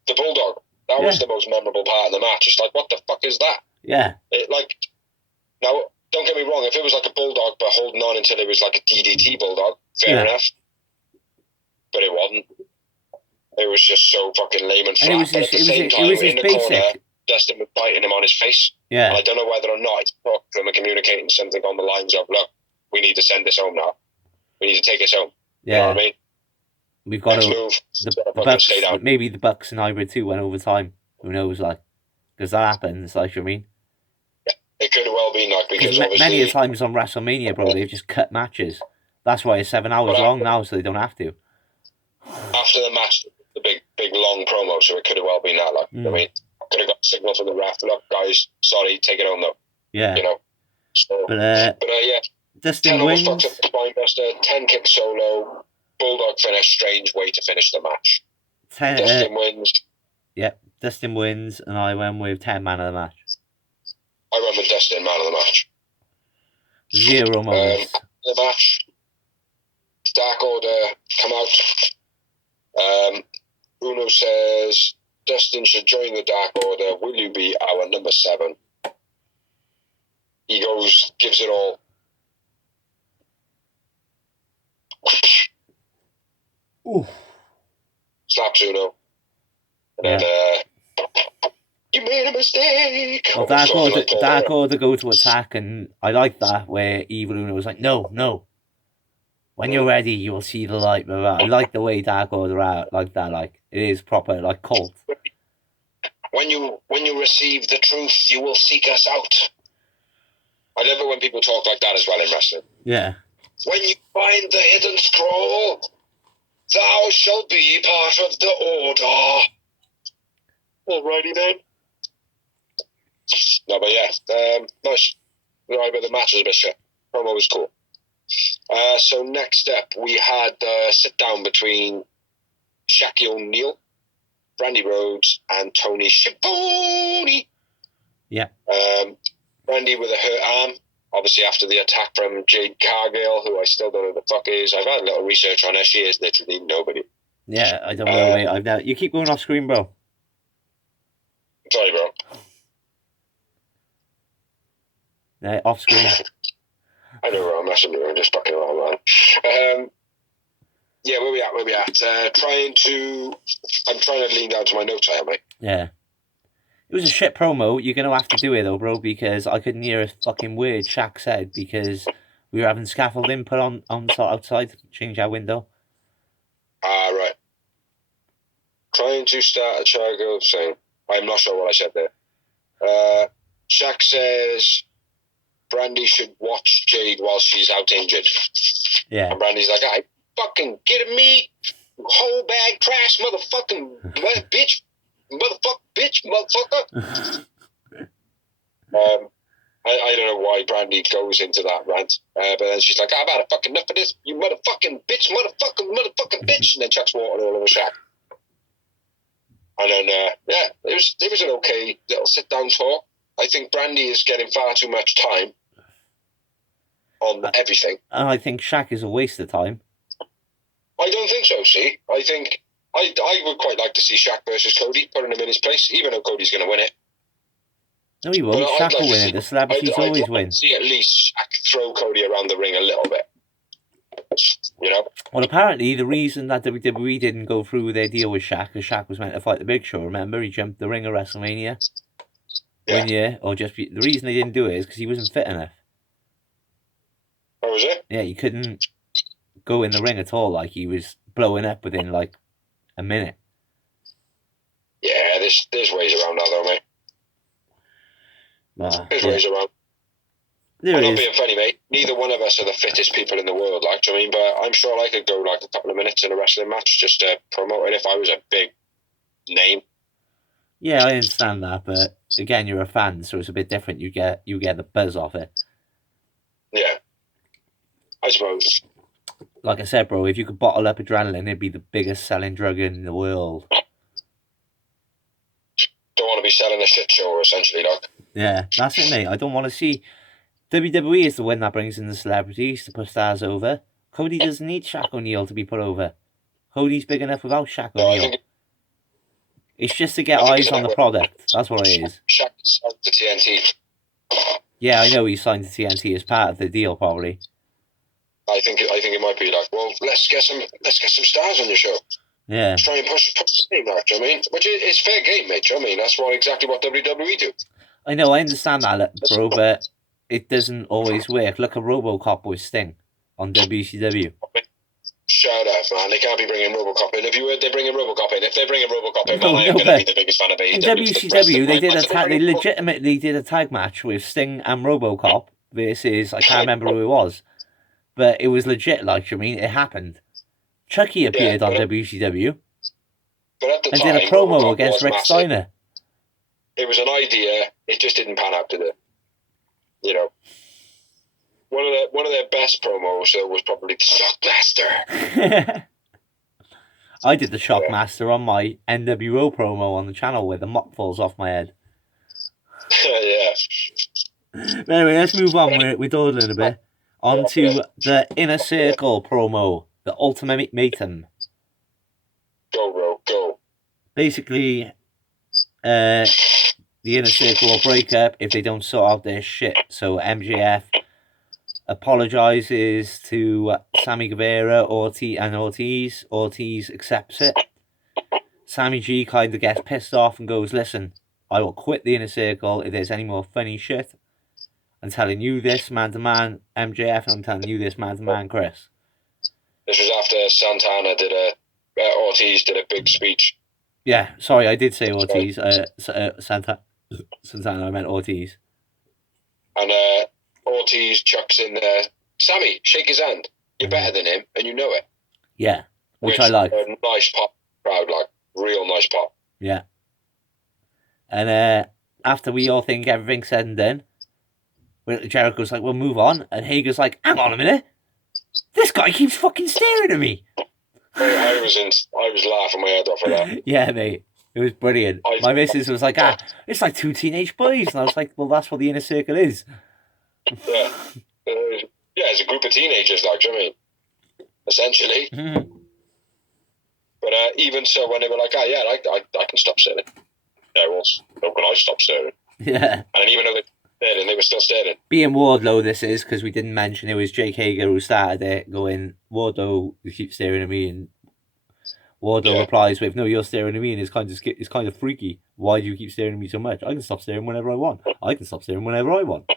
The bulldog. That was the most memorable part of the match. It's like, what the fuck is that? Yeah. Now, don't get me wrong. If it was like a bulldog but holding on until it was like a DDT bulldog, fair enough. But it wasn't. It was just so fucking lame and flat. And it was his basic. Corner, Dustin was biting him on his face. Yeah. And I don't know whether or not he's talking to him and communicating something on the lines of, look, we need to send this home now. We need to take this home. Yeah. You know what I mean? We've got the Bucks, maybe the Bucks and Hybrid 2 went over time. Who knows, like, because that happens, like, you know what I mean? Yeah, it could have well been, like, because obviously... Many a times on WrestleMania, bro, they've just cut matches. That's why it's 7 hours long now, so they don't have to. After the match, the big long promo, so it could have well been that, like, I mean, could have got a signal from the ref, look, guys, sorry, take it home, though. Yeah. You know? So, but yeah. Dustin wins. 10 almost fucked up Spinebuster, 10 kick solo, Bulldog finish, strange way to finish the match. Dustin wins. Yeah, Dustin wins, and I went with 10 man of the match. I went with Dustin man of the match. 0 moments. The match. Dark Order come out. Uno says, Dustin should join the Dark Order. Will you be our number 7? He goes, gives it all. Oof. Slaps Uno. And then You made a mistake. Well, Dark Order go to attack, and I like that where Evil Uno was like, no. When you're ready, you will see the light. Blah, blah. I like the way Dark Order out like that. Like it is proper, like cult. When you receive the truth, you will seek us out. I love it when people talk like that as well in wrestling. Yeah. When you find the hidden scroll, thou shalt be part of the order. Alrighty then. No, but yeah, nice. Right, but the match was a bit shit. Promo was cool. So next up, we had a sit down between Shaquille O'Neal, Brandy Rhodes, and Tony Schiavone. Yeah. Brandy with a hurt arm, obviously after the attack from Jade Cargill, who I still don't know who the fuck is. I've had a little research on her. She is literally nobody. Yeah, I don't know, mate. You keep going off screen, bro. Sorry, bro. Yeah, off screen. I know where I'm messing with. I'm just fucking around, man. Yeah, where we at? I'm trying to lean down to my notes, I am, mate. Yeah. It was a shit promo. You're going to have to do it, though, bro, because I couldn't hear a fucking word Shaq said because we were having scaffolding put on outside to change our window. Ah, right. Trying to start a Chargo saying, I'm not sure what I said there. Shaq says Brandy should watch Jade while she's out injured. Yeah. And Brandy's like, I fucking kidding me? Whole bag trash, motherfucking bitch. Motherfucker. I don't know why Brandy goes into that rant, but then she's like, I've had a fucking enough of this, you motherfucking bitch, motherfucking bitch, and then chucks water all over Shaq. And then, yeah, it was an okay little sit-down talk. I think Brandy is getting far too much time on everything. And I think Shaq is a waste of time. I don't think so, see. I think I would quite like to see Shaq versus Cody, putting him in his place, even though Cody's going to win it. No, he won't. Shaq will win it. The celebrities always win. I'd see at least Shaq throw Cody around the ring a little bit. You know? Well, apparently, the reason that WWE didn't go through with their deal with Shaq is Shaq was meant to fight the Big Show. Remember, he jumped the ring at WrestleMania. Yeah. 1 year, or just the reason they didn't do it is because he wasn't fit enough. Oh, was it? Yeah, he couldn't go in the ring at all. Like he was blowing up within like a minute. Yeah, there's ways around that, though, mate. There's ways around. I'm not being funny, mate. Neither one of us are the fittest people in the world, like, do you know what I mean? But I'm sure I could go like a couple of minutes in a wrestling match just to promote it if I was a big name. Yeah, I understand that, but again, you're a fan, so it's a bit different. You get the buzz off it. Yeah, I suppose. Like I said, bro, if you could bottle up adrenaline, it'd be the biggest selling drug in the world. Don't want to be selling a shit show, essentially, like. Yeah, that's it, mate. I don't want to see... WWE is the one that brings in the celebrities to put stars over. Cody doesn't need Shaq O'Neal to be put over. Cody's big enough without Shaq O'Neal. It's just to get eyes on the product. That's what it is. Shaq signed to TNT. Yeah, I know he signed to TNT as part of the deal, probably. I think it might be like, well, let's get some stars on your show. Yeah. Let's try and push the game, do you know what I mean? Which is fair game, mate. Do you know what I mean? That's exactly what WWE do. I know, I understand that, bro, but it doesn't always work. Look at RoboCop with Sting on WCW. Shut up, man. They can't be bringing RoboCop in. If you heard they're bringing RoboCop in, if they're bringing RoboCop in, I am going to be the biggest fan of AEW. In WCW, they legitimately did a tag match with Sting and RoboCop versus, I can't remember who it was. But it was legit, like, I mean, it happened. Chucky appeared on WCW. But at the and time, did a promo RoboCop against Rick Steiner. It was an idea. It just didn't pan out, did it? You know. One of their best promos was probably the Shockmaster. I did the Shockmaster on my NWO promo on the channel where the mop falls off my head. Yeah. But anyway, let's move on. We're dawdling a bit. On to the Inner Circle promo, the Ultimatum. Go, bro, go. Basically, the Inner Circle will break up if they don't sort out their shit. So MJF apologizes to Sammy Guevara, Ortiz. Ortiz accepts it. Sammy G kind of gets pissed off and goes, listen, I will quit the Inner Circle if there's any more funny shit. I'm telling you this, man-to-man MJF, and I'm telling you this, man-to-man Chris. This was after Ortiz did a big speech. Yeah, sorry, I did say Ortiz. Santana, I meant Ortiz. And Ortiz chucks in there, Sammy, shake his hand. You're better than him, and you know it. Yeah, which I like. A nice pop crowd, like real nice pop. Yeah. And after we all think everything's said and done, Jericho's like, we'll move on. And Hager's like, hang on a minute. This guy keeps fucking staring at me. I was laughing my head off at that. Yeah, mate. It was brilliant. My missus was like, it's like two teenage boys. And I was like, well, that's what the Inner Circle is. Yeah. It's a group of teenagers, like, do you know what I mean? Essentially. Mm-hmm. But even so, when they were like, I can stop staring. Yeah, well, how can I stop staring? Yeah. And even though they stared, they were still staring. Being Wardlow, this is, because we didn't mention it was Jake Hager who started it, going, Wardlow, you keep staring at me, and Wardlow replies with, no, you're staring at me, and it's kind of freaky. Why do you keep staring at me so much? I can stop staring whenever I want. I can stop staring whenever I want.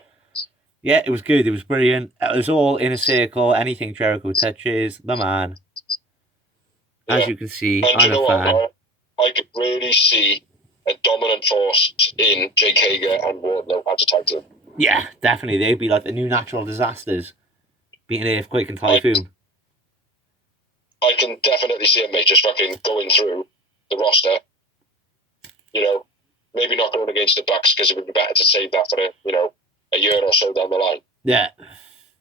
Yeah, it was good. It was brilliant. It was all Inner Circle. Anything Jericho touches, the man. As you can see, and I'm a fan. I could really see a dominant force in Jake Hager and Wardlow as a tag team. Yeah, definitely. They'd be like the new natural disasters, beating Earthquake and Typhoon. I can definitely see it, mate, just fucking going through the roster. You know, maybe not going against the Bucks because it would be better to save that for a year or so down the line. Yeah.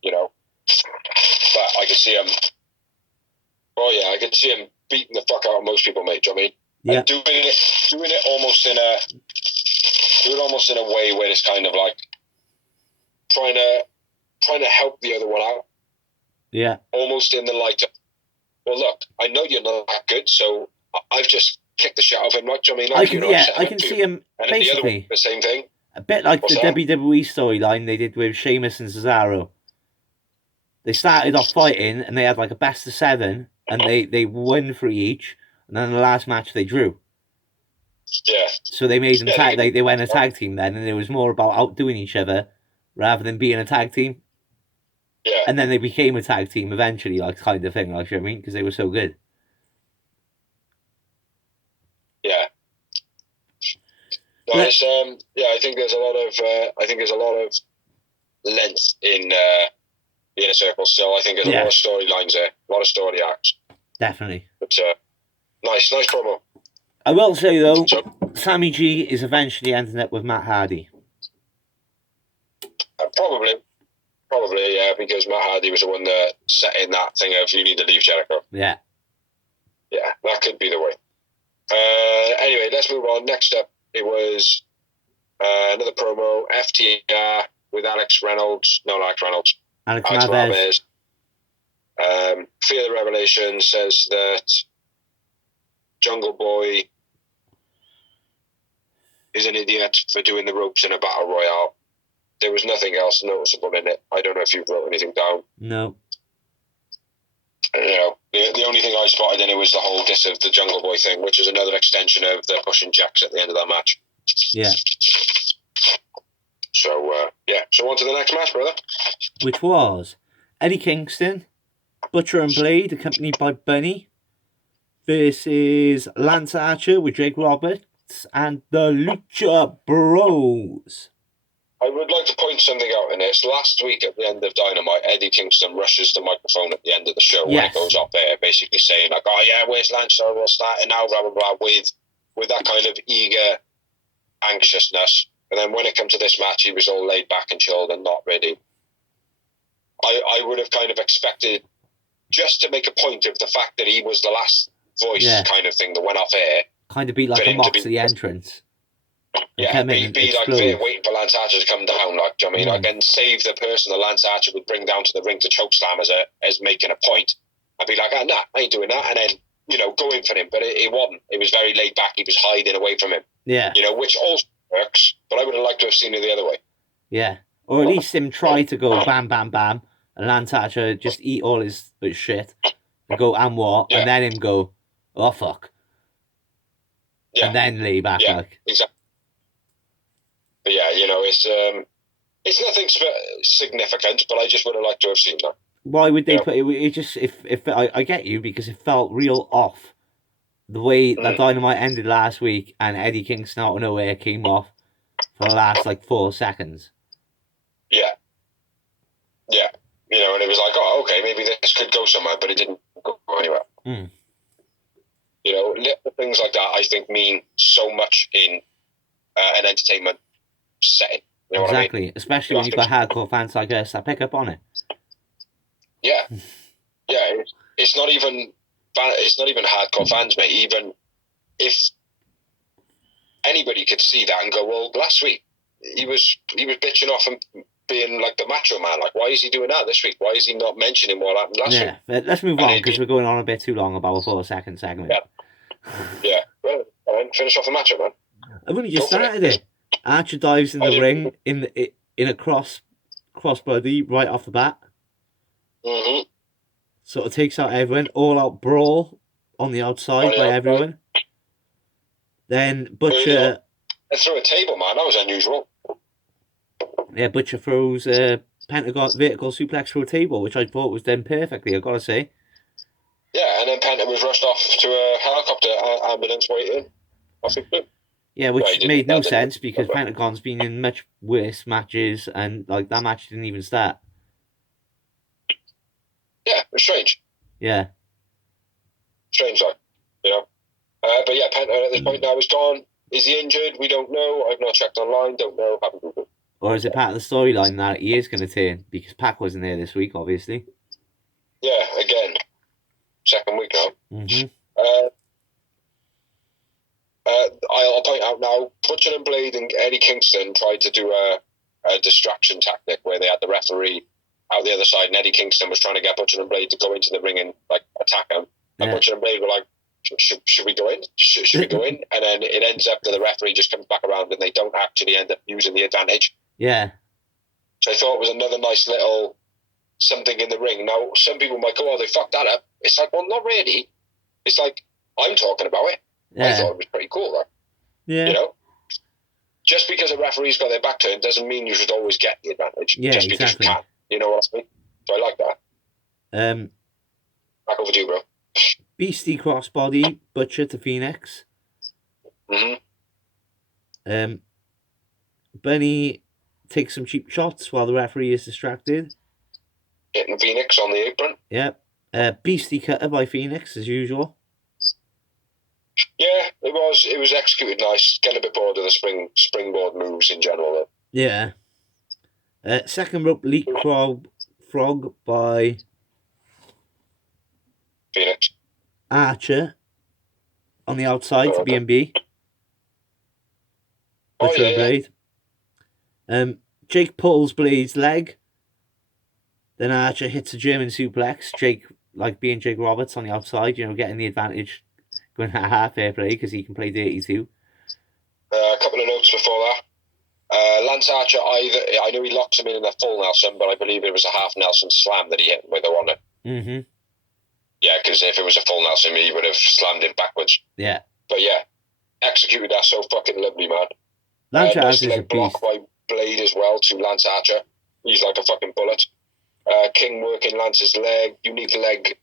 You know, but I can see him. Oh yeah, I can see him beating the fuck out of most people, mate. Do you know what I mean? Yeah. And doing it almost in a way where it's kind of like trying to help the other one out. Yeah. Almost in the light of, well, look, I know you're not that good, so I've just kicked the shit out of him. Like, do you know what I mean? I can see him and basically the other one, the same thing. A bit like the WWE storyline they did with Sheamus and Cesaro. They started off fighting and they had like a best of 7 and they won for each, and then the last match they drew. Yeah. So they made them they went a tag team then, and it was more about outdoing each other rather than being a tag team. Yeah. And then they became a tag team eventually, like kind of thing, like, you know what I mean? Because they were so good. Yeah. No, it's, I think there's a lot of length in the Inner Circle still. I think there's a lot of storylines there, a lot of story arcs. Definitely. But nice promo. I will say though, Sammy G is eventually ending up with Matt Hardy. Probably, yeah, because Matt Hardy was the one that set in that thing of you need to leave Jericho. Yeah. Yeah, that could be the way. Anyway, let's move on. Next up, it was another promo, FTR with Alex Reynolds. Alex Marvez. Fear the Revelation says that Jungle Boy is an idiot for doing the ropes in a battle royale. There was nothing else noticeable in it. I don't know if you wrote anything down. No. You know, the only thing I spotted in it was the whole diss of the Jungle Boy thing, which is another extension of the pushing jacks at the end of that match. Yeah. So, So on to the next match, brother. Which was Eddie Kingston, Butcher and Blade, accompanied by Bunny, versus Lance Archer with Jake Roberts and the Lucha Bros. I would like to point something out in this. Last week at the end of Dynamite, Eddie Kingston rushes the microphone at the end of the show when it goes up there, basically saying like, "Oh yeah, where's Lance? We're starting now," blah blah blah, with that kind of eager anxiousness. And then when it comes to this match, he was all laid back and chilled and not ready. I would have kind of expected just to make a point of the fact that he was the last voice kind of thing that went off air. Kind of be like a Moxley entrance. Yeah, be like there waiting for Lance Archer to come down, like, do you know what I mean? Like, and save the person that Lance Archer would bring down to the ring to chokeslam as making a point. I'd be like, nah, I ain't doing that. And then, go in for him. But it wasn't. It was very laid back. He was hiding away from him. Yeah. Which also works, but I would have liked to have seen it the other way. Yeah. Or at least him try to go bam, bam, bam, and Lance Archer just eat all his shit, and go, and what? Yeah. And then him go, oh, fuck. Yeah. And then lay back, like. Exactly. yeah, it's nothing significant, but I just would have liked to have seen that. Why would they put it? It just if I get you, because it felt real off. The way that Dynamite ended last week and Eddie Kingston out of nowhere came off for the last 4 seconds. Yeah. Yeah. And it was like, oh, okay, maybe this could go somewhere, but it didn't go anywhere. Mm. Little things like that, I think, mean so much in an entertainment setting. You know exactly. What I mean? Especially when you've got hardcore fans like us that pick up on it. Yeah. Yeah. It's not even hardcore fans, mate. Even if anybody could see that and go, well, last week he was bitching off and being like the macho man. Like, why is he doing that this week? Why is he not mentioning what happened last week? Yeah, let's move on because we're going on a bit too long about a 4-second segment. Yeah. Well, finish off the macho man. I've only just started it. Archer dives in the ring in a crossbody right off the bat. Mm-hmm. Sort of takes out everyone. All out brawl on the outside by everyone. Then Butcher. They threw a table, man. That was unusual. Yeah, Butcher throws a Pentagon vertical suplex through a table, which I thought was done perfectly, I've got to say. Yeah, and then Penta was rushed off to a helicopter ambulance waiting. Yeah, which made no sense because Pentagon's been in much worse matches and that match didn't even start. Yeah, it was strange. Yeah. Strange, but yeah, Penta at this point now is gone. Is he injured? We don't know. I've not checked online. Don't know. Haven't Googled. Or is it part of the storyline that he is going to turn? Because Pac wasn't there this week, obviously. Yeah, again. Second week now. Mm-hmm. I'll point out now, Butcher and Blade and Eddie Kingston tried to do a distraction tactic where they had the referee out the other side, and Eddie Kingston was trying to get Butcher and Blade to go into the ring and attack him. And Butcher and Blade were like, should we go in? Should we go in? And then it ends up that the referee just comes back around and they don't actually end up using the advantage. Yeah. So I thought it was another nice little something in the ring. Now, some people might go, oh, they fucked that up. It's like, well, not really. It's like, I'm talking about it. Yeah. I thought it was pretty cool, though. Yeah. Just because a referee's got their back turned doesn't mean you should always get the advantage. Yeah, just because you can. You know what I mean? So I like that. Back over to you, bro. Beastie crossbody, Butcher to Phoenix. Mm-hmm. Bunny takes some cheap shots while the referee is distracted. Hitting Phoenix on the apron. Yep. Beastie cutter by Phoenix, as usual. Yeah, it was executed nice. Getting a bit bored of the springboard moves in general, though. Yeah. Second rope leapfrog by Phoenix. Archer on the outside to B&B. Butcher and Blade. Jake pulls Blade's leg. Then Archer hits a German suplex. Jake, being Jake Roberts on the outside, getting the advantage, going at half fair play because he can play dirty too. A couple of notes before that. Lance Archer, I know he locks him in a full Nelson, but I believe it was a half Nelson slam that he hit with on it. Mm-hmm. Yeah, because if it was a full Nelson, he would have slammed him backwards. Yeah. But yeah, executed that so fucking lovely, man. Lance Archer is a block by Blade as well to Lance Archer. He's like a fucking bullet. King working Lance's leg, unique leg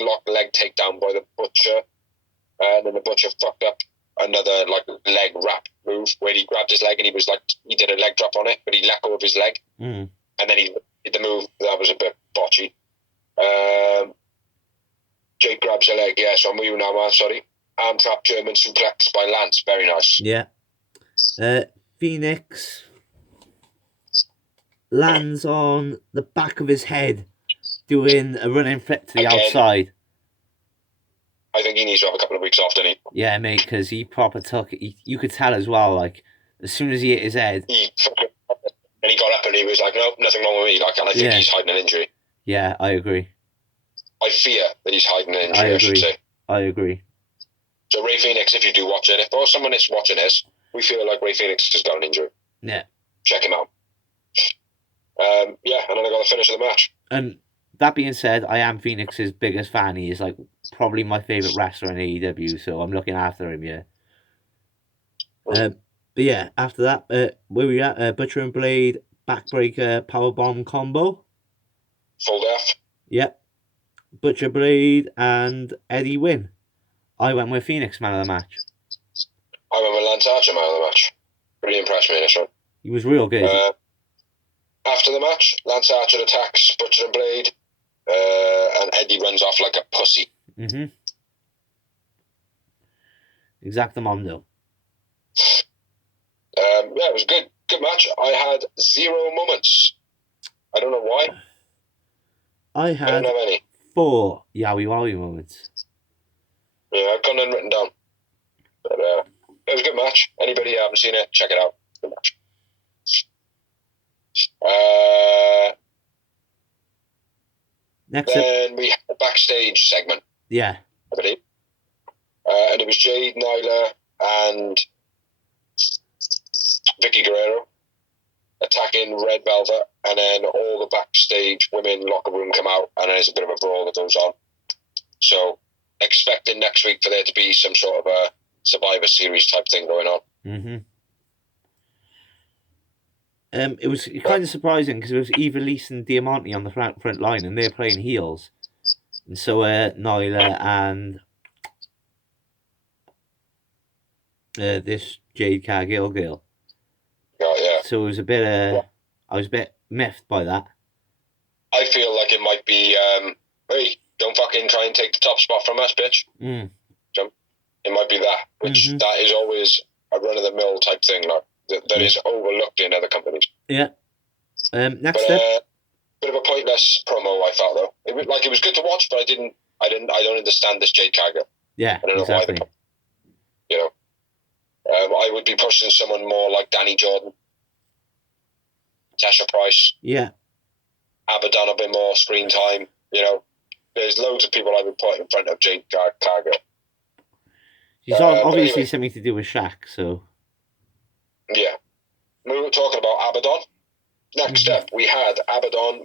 lock, leg takedown by the Butcher. And then the Butcher fucked up another leg wrap move where he grabbed his leg and he did a leg drop on it, but he let go of his leg. Mm. And then he did the move that was a bit botchy. Jake grabs a leg, yeah, so I'm with you now, man, sorry. Arm trap German suplex by Lance, very nice. Yeah. Phoenix lands on the back of his head doing a running flip to the outside. I think he needs to have a couple of weeks off, doesn't he? Yeah, mate, because he proper took it. You could tell as well, as soon as he hit his head. And he got up and he was like, nope, nothing wrong with me. And I think he's hiding an injury. Yeah, I agree. I fear that he's hiding an injury, I should say. I agree. So Ray Phoenix, if you do watch it, if someone is watching this, we feel like Ray Phoenix has got an injury. Yeah. Check him out. And then I got the finish of the match. And that being said, I am Phoenix's biggest fan. He is probably my favourite wrestler in AEW, so I'm looking after him, yeah. But yeah, after that, where we at? Butcher and Blade backbreaker powerbomb combo. Full death. Yep. Butcher Blade and Eddie win. I went with Phoenix man of the match. I went with Lance Archer man of the match. Really impressed me in this one. He was real good. After the match, Lance Archer attacks Butcher and Blade, and Eddie runs off like a pussy. Mm-hmm. Exactamundo. Yeah, it was a good match. I had 0 moments. I don't know why. I don't have any. 4 Yowie Wowie moments. Yeah, I've got none written down. But it was a good match. Anybody who haven't seen it, check it out. Good match. Then we had a backstage segment. Yeah. I believe. And it was Jade, Nyla, and Vicky Guerrero attacking Red Velvet, and then all the backstage women locker room come out, and there's a bit of a brawl that goes on. So, expecting next week for there to be some sort of a Survivor Series type thing going on. Mm-hmm. It was kind of surprising because it was Eva Lise and Diamante on the front line, and they're playing heels, and so Nyla and this Jade Cargill girl. Oh, yeah. So it was a bit. I was a bit miffed by that. I feel like it might be, hey, don't fucking try and take the top spot from us, bitch. Mm. It might be that, which that is always a run-of-the-mill type thing, like that is overlooked in other companies. Yeah. Next step. Bit of a pointless promo, I felt though. It was good to watch, but I don't understand this Jade Cargill. Yeah, I don't know exactly. why. You know, I would be pushing someone more like Danny Jordan, Tasha Price. Yeah. Abaddon a bit more screen time. You know, there's loads of people I would put in front of Jade Cargill. She's obviously anyway, something to do with Shaq, so. Yeah. We were talking about Abaddon. Next up, we had Abaddon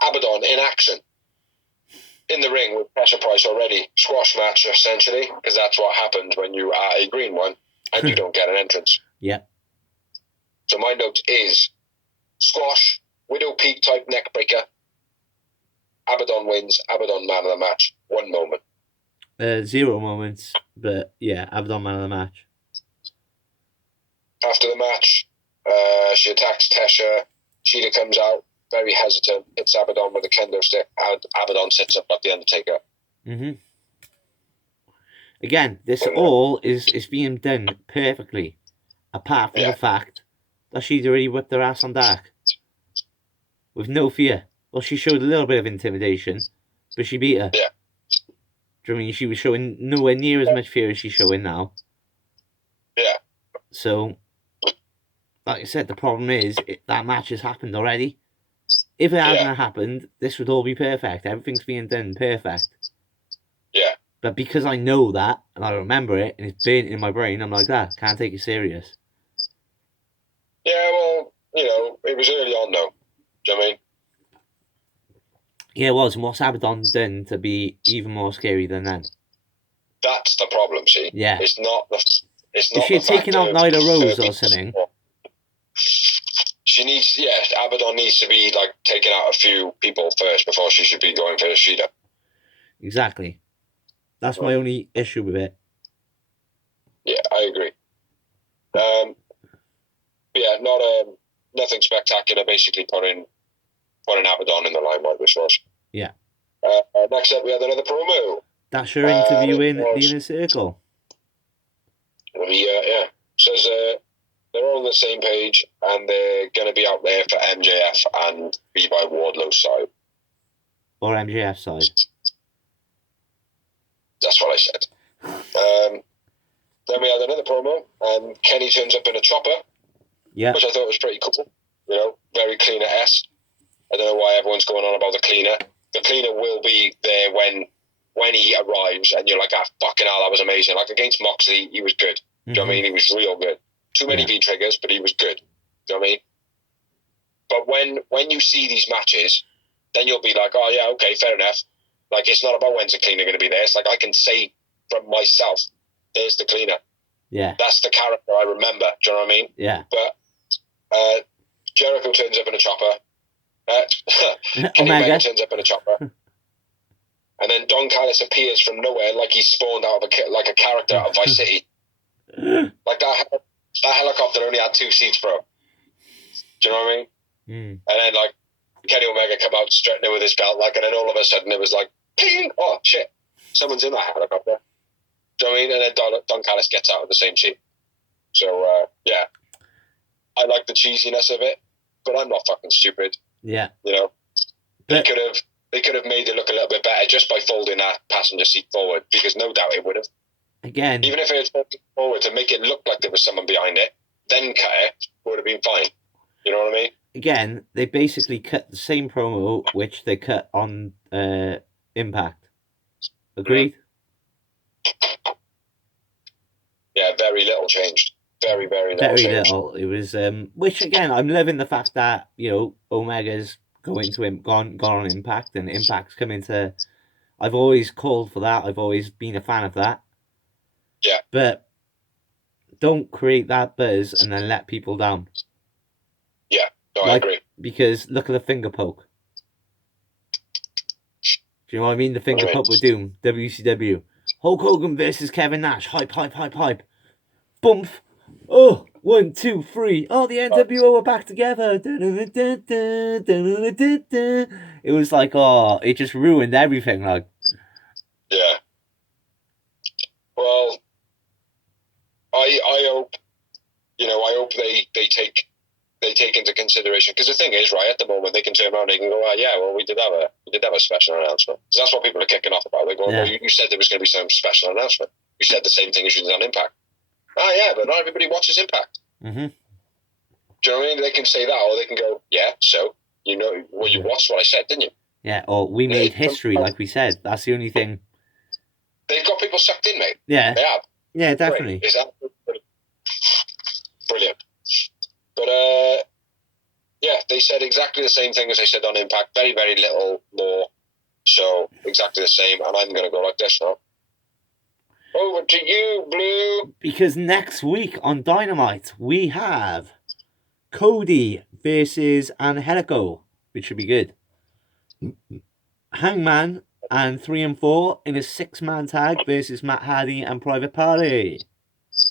Abaddon in action. In the ring with Tasha Price already. Squash match, essentially, because that's what happens when you are a green one and you don't get an entrance. Yeah. So my note is squash, Widow Peak type neck breaker. Abaddon wins, Abaddon man of the match. 1 moment. 0 moments, but yeah, Abaddon man of the match. After the match, she attacks Tasha. Sheeta comes out, very hesitant, hits Abaddon with a kendo stick, and Abaddon sits up like the Undertaker. Mm-hmm. Again, this all is being done perfectly, apart from the fact that she'd already whipped her ass on Dark. With no fear. Well, she showed a little bit of intimidation, but she beat her. Yeah. Do you know what I mean? She was showing nowhere near as much fear as she's showing now. Yeah. So, like I said, the problem is that match has happened already. If it hadn't happened, this would all be perfect. Everything's being done perfect. Yeah. But because I know that, and I remember it, and it's burnt in my brain, I'm like, can't take it serious. Yeah, well, you know, it was early on, though. Do you know what I mean? Yeah, it was. And what's Abaddon done to be even more scary than then? That's the problem, see? Yeah. It's not if she had taken out Nyla Rose or something. She needs, Abaddon needs to be, like, taking out a few people first before she should be going for the Sheeta. Exactly. That's my only issue with it. Yeah, I agree. Nothing spectacular. Basically, putting Abaddon in the limelight, this was. Yeah. Next up, we had another promo. That's your interview in the Inner Circle. Yeah. Says they're all on the same page and they're going to be out there for MJF and be by Wardlow's side. Or MJF's side. That's what I said. Then we had another promo, and Kenny turns up in a chopper, which I thought was pretty cool. You know, very cleaner-esque. I don't know why everyone's going on about the cleaner. The cleaner will be there when he arrives, and you're like, fucking hell, that was amazing. Like, against Moxley, he was good. Do you know what I mean? He was real good. Too many V-triggers, but he was good. Do you know what I mean? But when you see these matches, then you'll be like, oh, yeah, okay, fair enough. Like, it's not about when's the cleaner going to be there. It's like, I can say from myself, there's the cleaner. Yeah. That's the character I remember. Do you know what I mean? Yeah. But Jericho turns up in a chopper. Kenny Omega turns up in a chopper. And then Don Callis appears from nowhere like he's spawned out of a character out of Vice City. Like that helicopter only had 2 seats, bro. Do you know what I mean? Mm. And then like Kenny Omega come out strutting with his belt, like, and then all of a sudden it was like, ping! Oh shit, someone's in that helicopter. Do you know what I mean? And then Don Callis gets out of the same seat. So yeah, I like the cheesiness of it, but I'm not fucking stupid. Yeah, you know, they could have made it look a little bit better just by folding that passenger seat forward, because no doubt it would have. Again, even if it was folded forward to make it look like there was someone behind it, then cut it, would have been fine. You know what I mean? Again, they basically cut the same promo which they cut on Impact. Agreed? Yeah, very little changed. Very, very little Very changed. little. It was, which again, I'm loving the fact that, you know, Omega's going to gone on Impact, and Impact's coming to. I've always called for that. I've always been a fan of that. Yeah. But don't create that buzz and then let people down. Yeah, no, I agree. Because look at the finger poke. Do you know what I mean? The finger poke with Doom, WCW. Hulk Hogan versus Kevin Nash. Hype, hype, hype, hype. Bump. Oh, 1, 2, 3. Oh, the NWO are back together. It was like, oh, it just ruined everything. Like, yeah. Well, I hope, I hope they take into consideration, because the thing is, right, at the moment they can turn around and they can go, yeah, well, we did have a special announcement. Because that's what people are kicking off about. They go, well, you said there was going to be some special announcement. You said the same thing as you did on Impact. Ah, yeah, but not everybody watches Impact. Mm-hmm. Do you know what I mean? They can say that, or they can go, yeah, so, you watched what I said, didn't you? Yeah, or we made history, like we said. That's the only thing. They've got people sucked in, mate. Yeah. They have. Yeah, definitely. Is that brilliant? But, yeah, they said exactly the same thing as they said on Impact. Very, very little more. So, exactly the same. And I'm going to go like this now. Over to you, Blue. Because next week on Dynamite, we have Cody versus Angelico, which should be good. Hangman and 3 and 4 in a 6-man tag versus Matt Hardy and Private Party.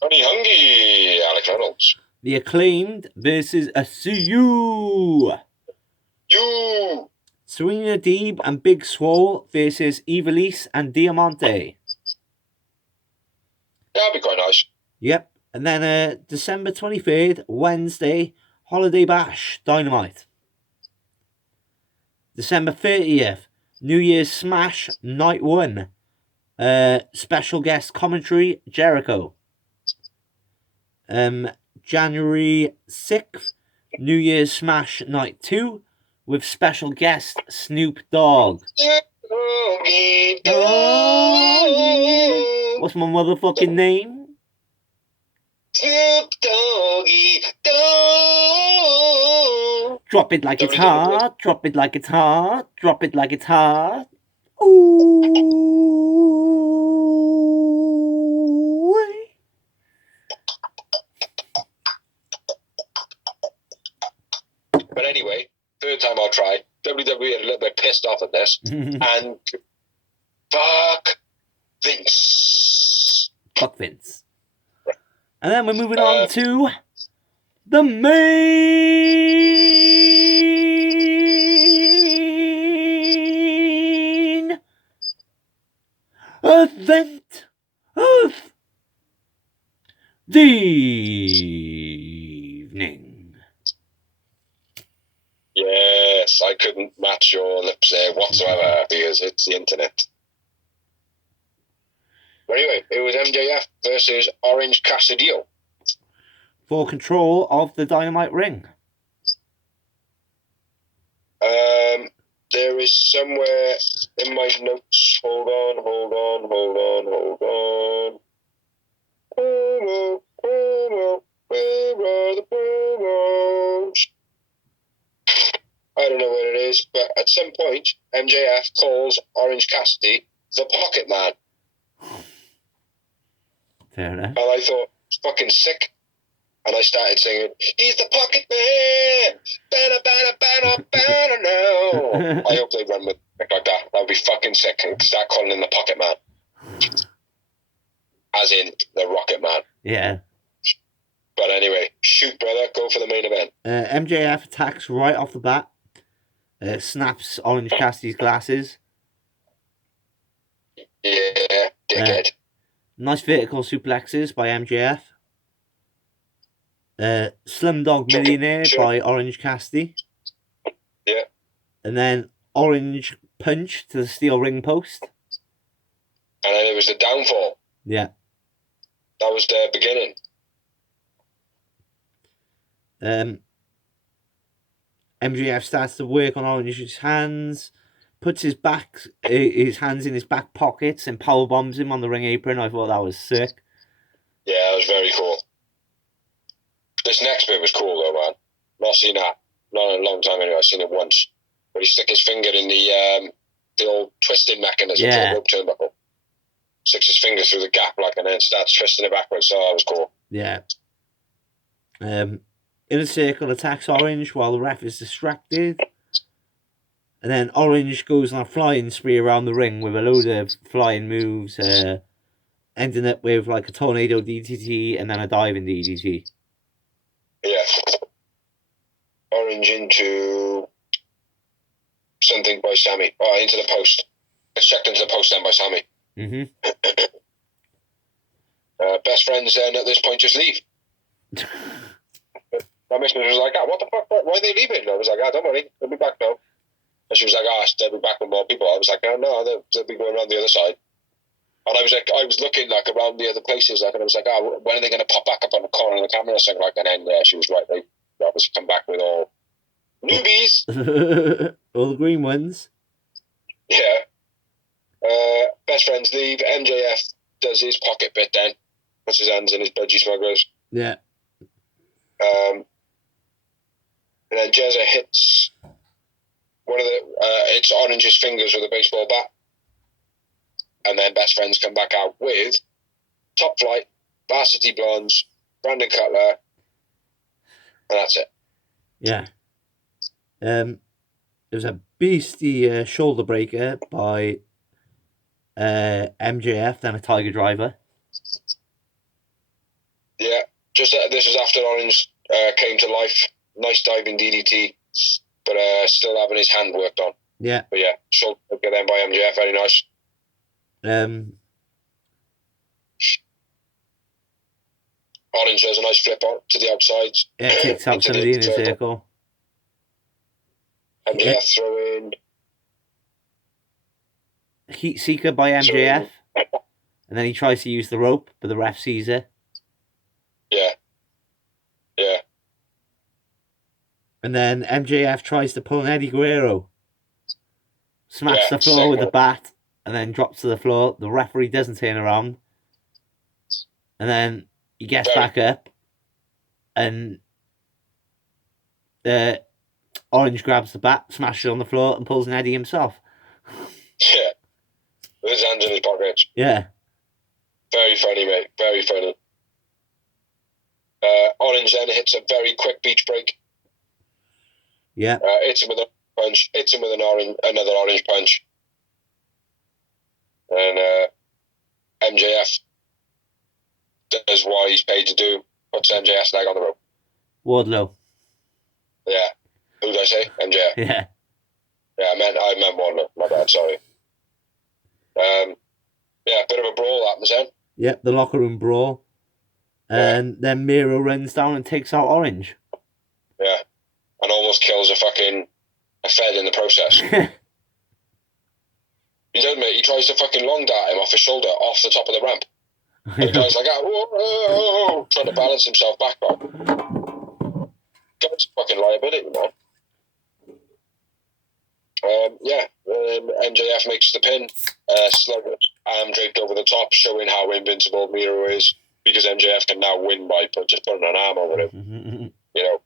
Honey Hungy, Alex Reynolds. The Acclaimed versus SCU. You. Serena Deeb and Big Swole versus Ivelisse and Diamante. That'd be quite nice. Yep. And then December 23rd, Wednesday, Holiday Bash, Dynamite. December 30th, New Year's Smash, Night 1. Special guest commentary, Jericho. January 6th, New Year's Smash, Night 2, with special guest Snoop Dogg. What's my motherfucking name? Snoop Doggy Dogg. Drop it like it's hot. Drop it like it's hot. Drop it like it's hot. Ooh. But anyway, third time I'll try. WWE are a little bit pissed off at this. And fuck Vince. Fuck Vince. And then we're moving on to the main event of the evening. Yes, I couldn't match your lips there whatsoever because it's the internet. But anyway, it was MJF versus Orange Cassidy. For control of the Dynamite ring. There is somewhere in my notes. Hold on. Promo. Where are the promos? I don't know where it is, but at some point, MJF calls Orange Cassidy the Pocket Man. Fair enough. And I thought, fucking sick. And I started singing, "He's the Pocket Man! Banner, banner, banner, banner now!" I hope they run with it like that. That would be fucking sick. And start calling him the Pocket Man. As in, the Rocket Man. Yeah. But anyway, shoot, brother. Go for the main event. MJF attacks right off the bat. Snaps Orange Cassidy's glasses. Yeah, dickhead. Nice vertical suplexes by MJF. Slumdog Millionaire by Orange Cassidy. Yeah. And then Orange Punch to the steel ring post. And then it was the downfall. Yeah. That was the beginning. MJF starts to work on Orange's hands, puts his hands in his back pockets and power bombs him on the ring apron. I thought that was sick. Yeah, that was very cool. This next bit was cool though, man. Not seen that. Not in a long time anyway. I've seen it once. But he stick his finger in the old twisting mechanism for the rope turnbuckle. Sticks his finger through the gap and then starts twisting it backwards. So that was cool. Yeah. Inner Circle attacks Orange while the ref is distracted. And then Orange goes on a flying spree around the ring with a load of flying moves, ending up with like a tornado DDT and then a diving DDT. Yeah. Orange into something by Sammy. Oh, into the post. It's checked into the post then by Sammy. Mm-hmm. Best friends then at this point just leave. My missus was like, what the fuck? Why are they leaving? I was like, don't worry, they'll be back now. And she was like, they'll be back with more people. I was like, no, they'll be going around the other side. And I was looking like around the other places, like, and I was like, when are they going to pop back up on the corner of the camera or something like that? And then she was right. They obviously come back with all newbies. All the green ones. Yeah. Best friends leave. MJF does his pocket bit then. Puts his hands in his budgie smugglers. Yeah. And then Jezza hits it's Orange's fingers with a baseball bat. And then best friends come back out with Top Flight, Varsity Blondes, Brandon Cutler, and that's it. Yeah. It was a beastie shoulder breaker by MJF, then a Tiger Driver. Yeah, just this was after Orange came to life. Nice diving DDT, but still having his hand worked on. Yeah. But yeah, shoulder breaker then by MJF, very nice. Orange does a nice flip on to the outside. Yeah, kicks out some of the inner circle. MJF throw in Heat Seeker by MJF. And then he tries to use the rope, but the ref sees it. Yeah. Yeah. And then MJF tries to pull an Eddie Guerrero. Smacks the floor with the bat, and then drops to the floor. The referee doesn't turn around. And then he gets back up, and Orange grabs the bat, smashes it on the floor, and pulls an Eddie himself. Yeah. With his hands in his pockets. Yeah. Very funny, mate. Very funny. Orange then hits a very quick beach break. Yeah. Hits him with a punch. Hits him with another orange punch. And MJF does what he's paid to do. Puts MJF's leg on the rope. Wardlow. Yeah. Who did I say? MJF. Yeah. Yeah, I meant Wardlow. My bad, sorry. Yeah, a bit of a brawl happens then. Yep, the locker room brawl. And then Miro runs down and takes out Orange. Yeah. And almost kills a Fed in the process. He does, mate. He tries to fucking long dart him off his shoulder, off the top of the ramp. And the guy's like, whoa, trying to balance himself back up. Guy's a fucking liability, man. MJF makes the pin. Slugger arm draped over the top, showing how invincible Miro is, because MJF can now win by just putting an arm over him. You know,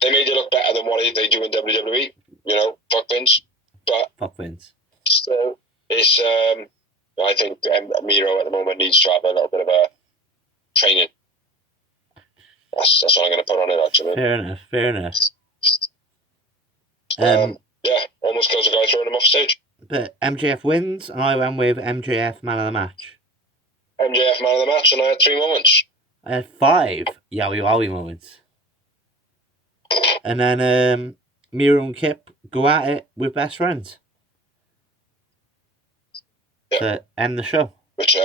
they made it look better than what they do in WWE. You know, fuck Vince, but fuck Vince. Still, it's I think Miro at the moment needs to have a little bit of a training. That's what I'm going to put on it, actually. Fair enough. Yeah, almost kills a guy throwing him off stage. But MJF wins, and I went with MJF man of the match. MJF man of the match, and I had 3 moments. I had 5 Yowie Wowie moments. And then Miro and Kip go at it with best friends. Yeah. To end the show. Which,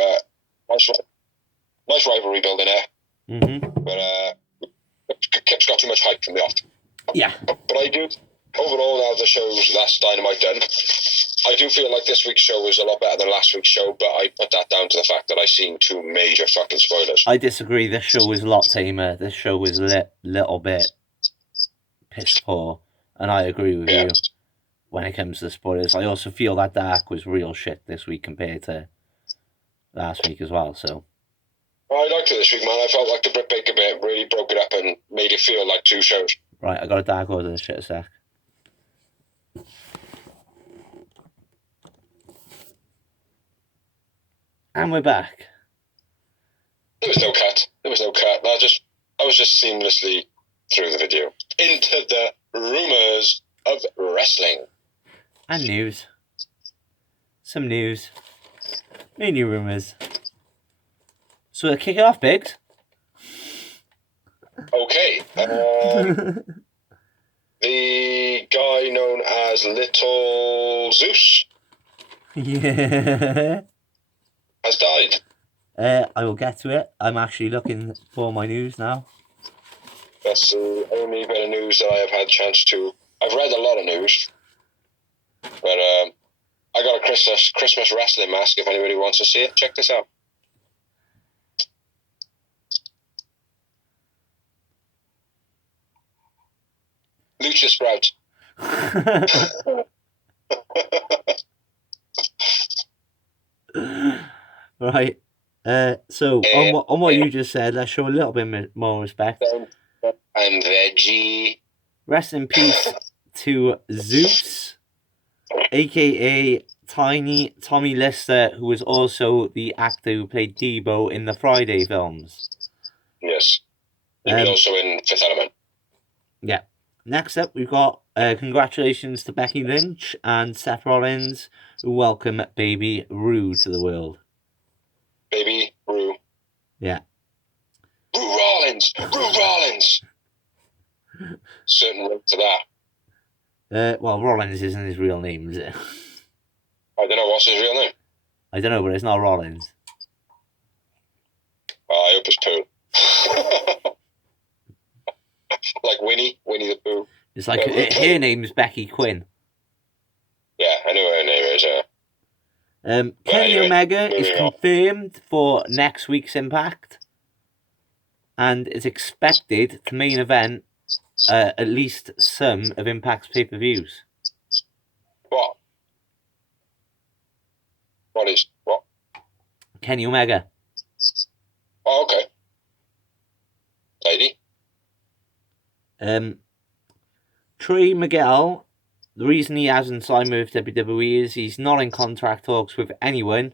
nice rivalry building there. Mm-hmm. But Kip's got too much hype from the off. Yeah. But I do, overall, now the show's last Dynamite done, I do feel like this week's show was a lot better than last week's show, but I put that down to the fact that I seen 2 major fucking spoilers. I disagree. This show was a lot tamer. This show was a little bit piss poor, and I agree with you when it comes to the spoilers. I also feel that Dark was real shit this week compared to last week as well. So I liked it this week, man. I felt like the Britt Baker bit really broke it up and made it feel like 2 shows. Right, I got a Dark Order this shit a sec. And we're back. There was no cut. I was just seamlessly through the video into the rumors of wrestling. And news. Some news. Many rumours. So we'll kick it off, Biggs. Okay. The guy known as Little Zeus Yeah. has died. I will get to it. I'm actually looking for my news now. That's the only bit of news that I have had a chance to. I've read a lot of news, but I got a Christmas wrestling mask. If anybody wants to see it, check this out. Lucha Sprout. Right. So on what you just said, let's show a little bit more respect. I'm veggie. Rest in peace to Zeus, aka Tiny Tommy Lister, who was also the actor who played Debo in the Friday films. Yes. He was also in Fifth Element. Yeah. Next up, we've got congratulations to Becky Lynch and Seth Rollins, who welcome Baby Rue to the world. Baby Rue. Yeah. Rue Rollins. Certain link to that. Well, Rollins isn't his real name, is it? I don't know what's his real name. I don't know, but it's not Rollins. I hope it's Pooh. Like Winnie the Pooh. It's like her name's Becky Quinn. Yeah, I know what her name is. Kenny Omega is confirmed for next week's Impact, and is expected to main event at least some of Impact's pay-per-views. What? What? Kenny Omega. Oh, okay. Lady. Trey Miguel, the reason he hasn't signed with WWE is he's not in contract talks with anyone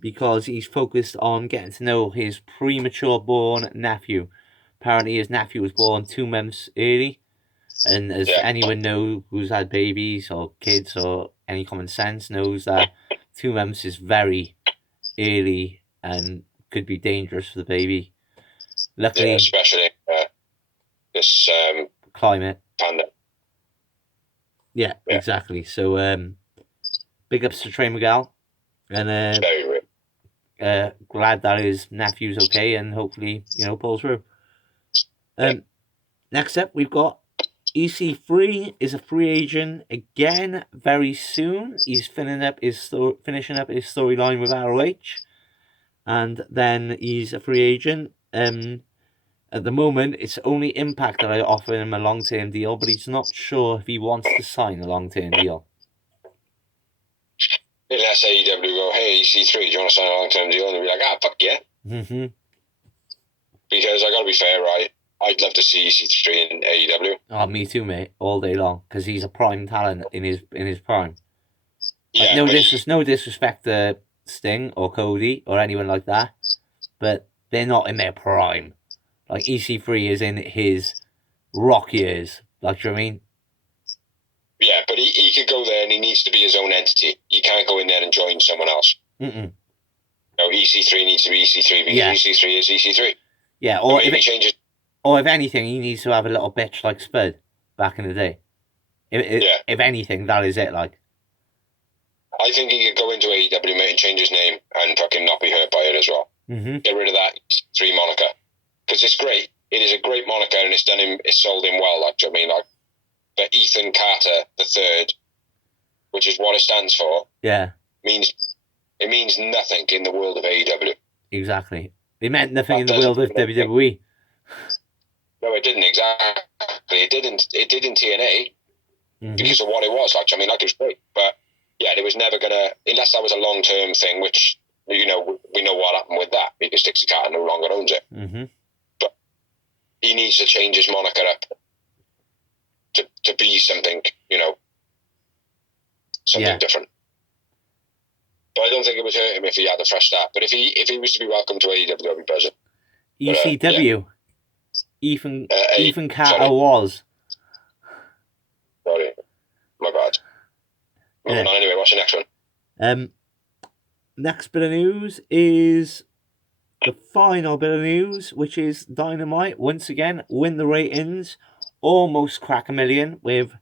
because he's focused on getting to know his premature born nephew. Apparently his nephew was born 2 months early, and as anyone knows who's had babies or kids or any common sense knows that 2 months is very early and could be dangerous for the baby. Luckily, especially this climate. Panda. Yeah, exactly. So, big ups to Trey Miguel, and glad that his nephew's okay, and hopefully, pulls through. Next up, we've got EC3 is a free agent again very soon. He's finishing up his storyline with ROH, and then he's a free agent. At the moment, it's only Impact that I offer him a long-term deal, but he's not sure if he wants to sign a long-term deal. Unless AEW go, hey, EC3, do you want to sign a long-term deal? And they'll be like, fuck yeah. Mm-hmm. Because I got to be fair, right? I'd love to see EC3 in AEW. Oh, me too, mate. All day long, because he's a prime talent in his prime. Yeah, like, no disrespect to Sting or Cody or anyone like that, but they're not in their prime. Like EC3 is in his rock years. Like, do you know what I mean? Yeah, but he could go there and he needs to be his own entity. He can't go in there and join someone else. Mm-mm. No, EC3 needs to be EC3 because EC3 is EC3. Yeah, or if anything, he needs to have a little bitch like Spud back in the day. If anything, that is it. Like, I think he could go into AEW, mate, and change his name and fucking not be hurt by it as well. Mm-hmm. Get rid of that EC3 moniker because it's great. It is a great moniker and it's sold him well. Like, do you know what I mean? Like, the Ethan Carter the Third, which is what it stands for. Yeah. Means nothing in the world of AEW. Exactly. It meant nothing in the world of WWE. No, it didn't exactly. It did in TNA because of what it was. Like, I mean, like, it was great, but yeah, it was never gonna, unless that was a long term thing, which we know what happened with that because Dixie Carter no longer owns it. Mm-hmm. But he needs to change his moniker up to be something, something different. But I don't think it would hurt him if he had a fresh start. But if he was to be welcome to AEW, I'd be buzzing. ECW. Ethan Carter was. Sorry, my bad. Moving on anyway. What's the next one? Next bit of news is the final bit of news, which is Dynamite once again win the ratings, almost crack 1 million with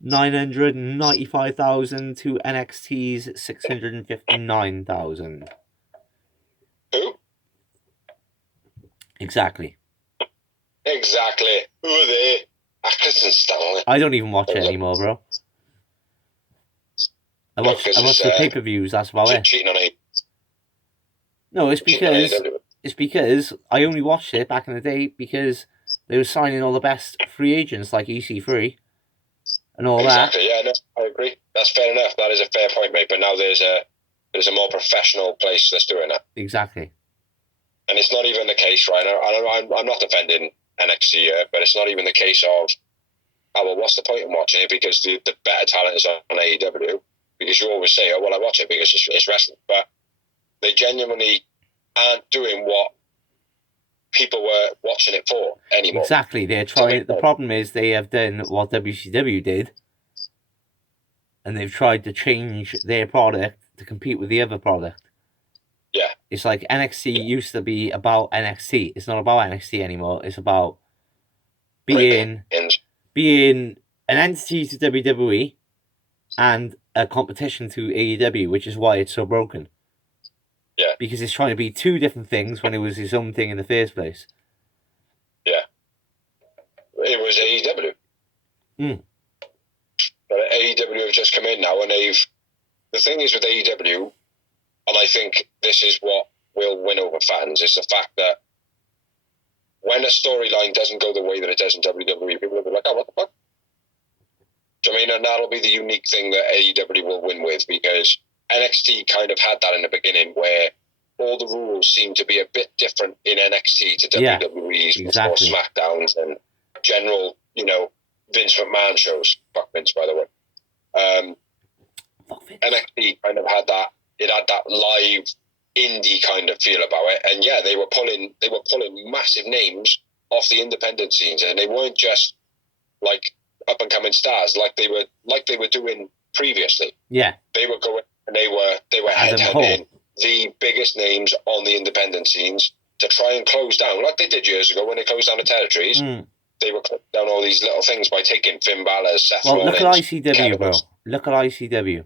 995,000 to NXT's 659,000. Who? Exactly. Who are they? Accrington Stanley. I don't even watch it anymore, bro. I watch the pay-per-views. That's about it. Cheating on it. No, it's because I only watched it back in the day because they were signing all the best free agents like EC3 and all that. Exactly. Yeah, no, I agree. That's fair enough. That is a fair point, mate. But now there's a more professional place that's doing that. Exactly. And it's not even the case, right? I'm not defending NXT here, but it's not even the case of, oh, well, what's the point in watching it? Because the better talent is on AEW. Because you always say, oh, well, I watch it because it's wrestling. But they genuinely aren't doing what people were watching it for anymore. Exactly. They're trying. The problem is they have done what WCW did, and they've tried to change their product to compete with the other product. Yeah. It's like NXT used to be about NXT. It's not about NXT anymore. It's about being an entity to WWE and a competition to AEW, which is why it's so broken. Yeah. Because it's trying to be two different things when it was its own thing in the first place. Yeah. It was AEW. But AEW have just come in now, and the thing is with AEW, and I think this is what will win over fans, is the fact that when a storyline doesn't go the way that it does in WWE, people will be like, oh, what the fuck? Do you know what I mean? And that'll be the unique thing that AEW will win with, because NXT kind of had that in the beginning where all the rules seem to be a bit different in NXT to WWE's more SmackDowns and general, Vince McMahon shows. Fuck Vince, by the way. NXT kind of had that. It had that live indie kind of feel about it, and yeah, they were pulling massive names off the independent scenes, and they weren't just like up and coming stars like they were doing previously. Yeah, they were going and they were headhunting the biggest names on the independent scenes to try and close down, like they did years ago when they closed down the territories. They were closing down all these little things by taking Finn Balor, Seth Rollins. Look at ICW, bro. Look at ICW.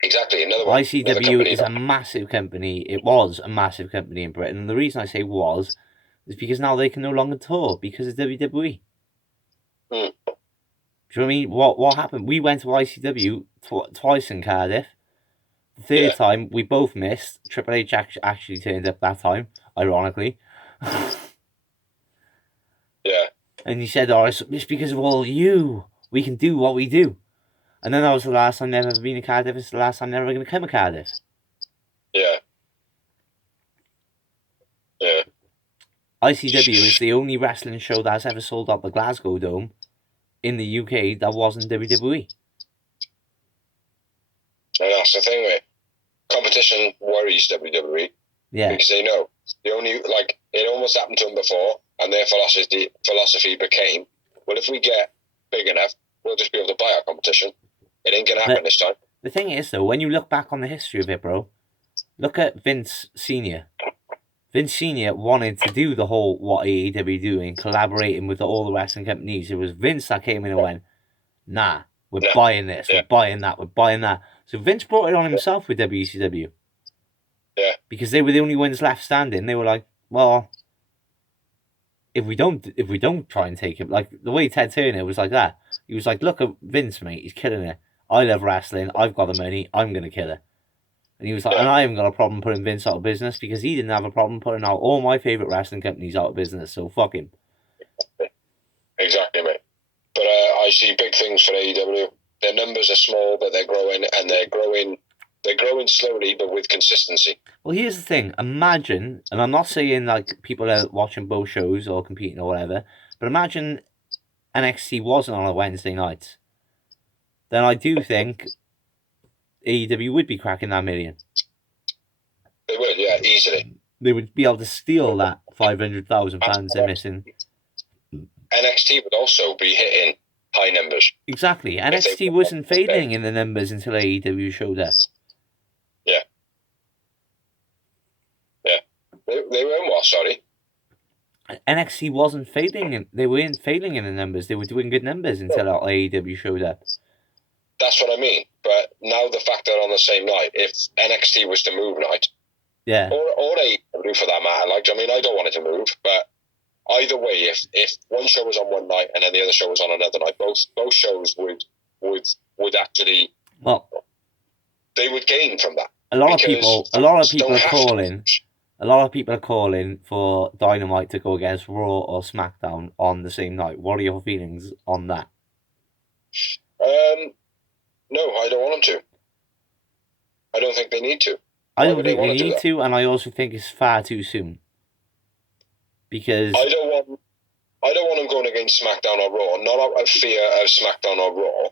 Exactly, another one. ICW is a massive company. It was a massive company in Britain. And the reason I say was is because now they can no longer tour because of WWE. Do you know what I mean? What happened? We went to ICW twice in Cardiff. The third time, we both missed. Triple H actually turned up that time, ironically. Yeah. And he said, oh, it's because of all you. We can do what we do. And then that was the last time I've ever been in Cardiff. It's the last time I'm ever going to come to Cardiff. Yeah. Yeah. ICW is the only wrestling show that's ever sold out the Glasgow Dome in the UK that wasn't WWE. And that's the thing, mate. Competition worries WWE. Yeah. Because they know. It what's happened to them before, and their philosophy became, well, if we get big enough, we'll just be able to buy our competition. It ain't going to happen this time. The thing is, though, when you look back on the history of it, bro, look at Vince Sr. Vince Sr. wanted to do the whole what AEW doing, collaborating with all the wrestling companies. It was Vince that came in and went, nah, we're buying this, we're buying that, we're buying that. So Vince brought it on himself with WCW. Yeah. Because they were the only ones left standing. They were like, well, if we don't try and take it, like the way Ted Turner was like that. He was like, look at Vince, mate, he's killing it. I love wrestling, I've got the money, I'm gonna kill it. And he was like, and I haven't got a problem putting Vince out of business because he didn't have a problem putting out all my favourite wrestling companies out of business, so fuck him. Exactly, mate. But I see big things for AEW. Their numbers are small, but they're growing, and they're growing slowly, but with consistency. Well, here's the thing. Imagine, and I'm not saying like people are watching both shows or competing or whatever, but imagine NXT wasn't on a Wednesday night. Then I do think AEW would be cracking that million. They would, yeah, easily. They would be able to steal that 500,000 fans they're missing. NXT would also be hitting high numbers. Exactly. NXT wasn't fading in the numbers until AEW showed up. Yeah. Yeah. They were in what, sorry? NXT wasn't fading. They weren't failing in the numbers. They were doing good numbers until AEW showed up. That's what I mean. But now the fact they're on the same night, if NXT was to move night, yeah, or AEW for that matter, like, I mean, I don't want it to move, but either way, if one show was on one night and then the other show was on another night, both shows would actually, well, they would gain from that. A lot of people are calling for Dynamite to go against Raw or SmackDown on the same night. What are your feelings on that? No, I don't want them to. I don't think they need to. I don't think they need to, and I also think it's far too soon. Because I don't want them going against SmackDown or Raw, not out of fear of SmackDown or Raw.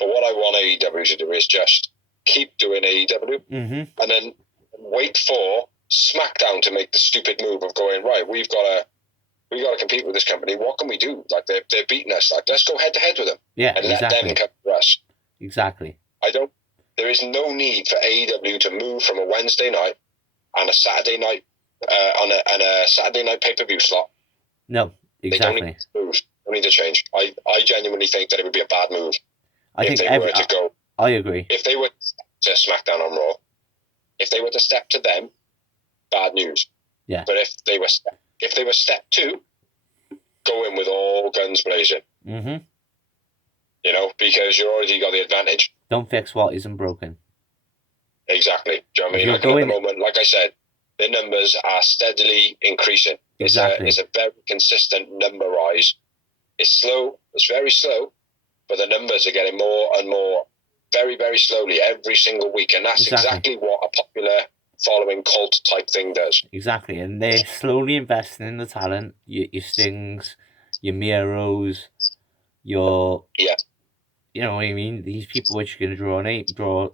But what I want AEW to do is just keep doing AEW, and then wait for SmackDown to make the stupid move of going, right, we got to compete with this company. What can we do? Like, they're beating us. Like, let's go head to head with them. Yeah, and exactly. Let them come to us. Exactly. There is no need for AEW to move from a Wednesday night and a Saturday night on a Saturday night pay-per-view slot. No, exactly. They don't need to move. They don't need to change. I genuinely think that it would be a bad move I agree. If they were to SmackDown on Raw, if they were to step to them, bad news. Yeah. But if they were step two, go in with all guns blazing. You know, because you already got the advantage. Don't fix what isn't broken. Exactly. Do you know what I mean? Like, at the moment, like I said, their numbers are steadily increasing. Exactly. It's a very consistent number rise. It's slow. It's very slow, but the numbers are getting more and more, very, very slowly every single week, and that's exactly what a popular following cult type thing does. Exactly, and they're slowly investing in the talent. Your Stings, your Miros, your you know what I mean. These people which are going to draw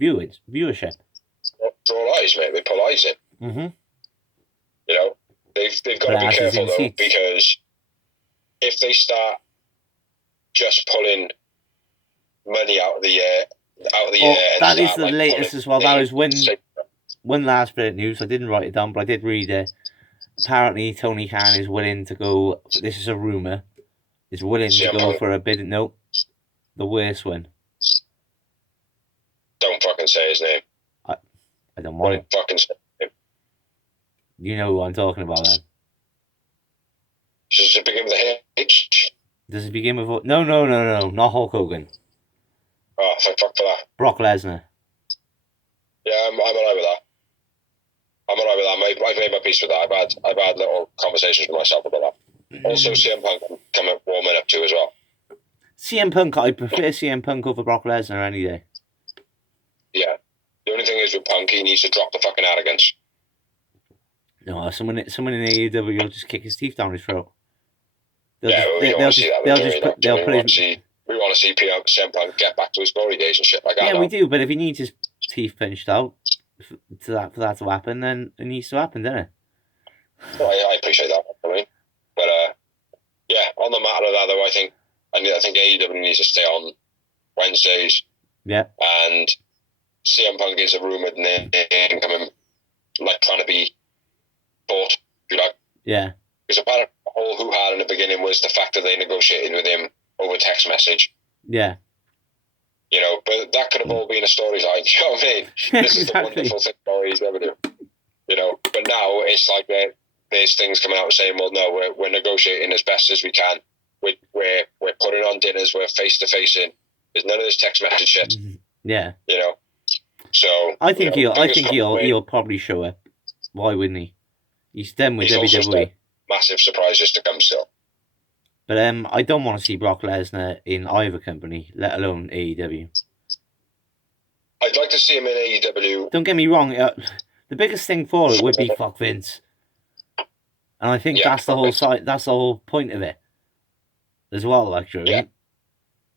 viewership. Draw eyes, mate. They pull eyes in. You know, they've got to be careful though, because if they start just pulling money out of the air, that is the latest as well. That was one last bit of news. I didn't write it down, but I did read it. Apparently, Tony Khan is willing to go. This is a rumor. Is willing to go for a bid. No, the worst one. Don't fucking say his name. I don't want it. Fucking say his name. You know who I'm talking about, then. Does it begin with a H? Does it begin with... No, not Hulk Hogan. Oh, thank fuck for that. Brock Lesnar. Yeah, I'm alright with that. I've made my peace with that. I've had little conversations with myself about that. Also, CM Punk coming warming up too as well. CM Punk, I prefer CM Punk over Brock Lesnar any day. Yeah. The only thing is with Punk, he needs to drop the fucking arrogance. No, someone in AEW will just kick his teeth down his throat. We want to see CM Punk get back to his glory days and shit like that. Yeah, we do, but if he needs his teeth pinched out for that to happen, then it needs to happen, doesn't it? So I appreciate that. I mean, but yeah, on the matter of that though, I think AEW needs to stay on Wednesdays. Yeah. And CM Punk is a rumored name coming, like trying to be bought, if you like. Yeah. Because apparently the whole hoo-ha in the beginning was the fact that they negotiated with him over text message. Yeah. You know, but that could have all been a storyline. You know what I mean? This is the wonderful thing stories ever do. You know, but now it's like there's things coming out saying, well, no, we're negotiating as best as we can. We're putting on dinners. We're face to face in. There's none of this text message shit. Yeah. You know. So I think he'll probably show up. Why wouldn't he? He's done with WWE. Massive surprises to come still. But I don't want to see Brock Lesnar in either company, let alone AEW. I'd like to see him in AEW. Don't get me wrong. The biggest thing for it would be fuck Vince, and I think that's the whole that's the whole point of it, as well. Actually, yeah.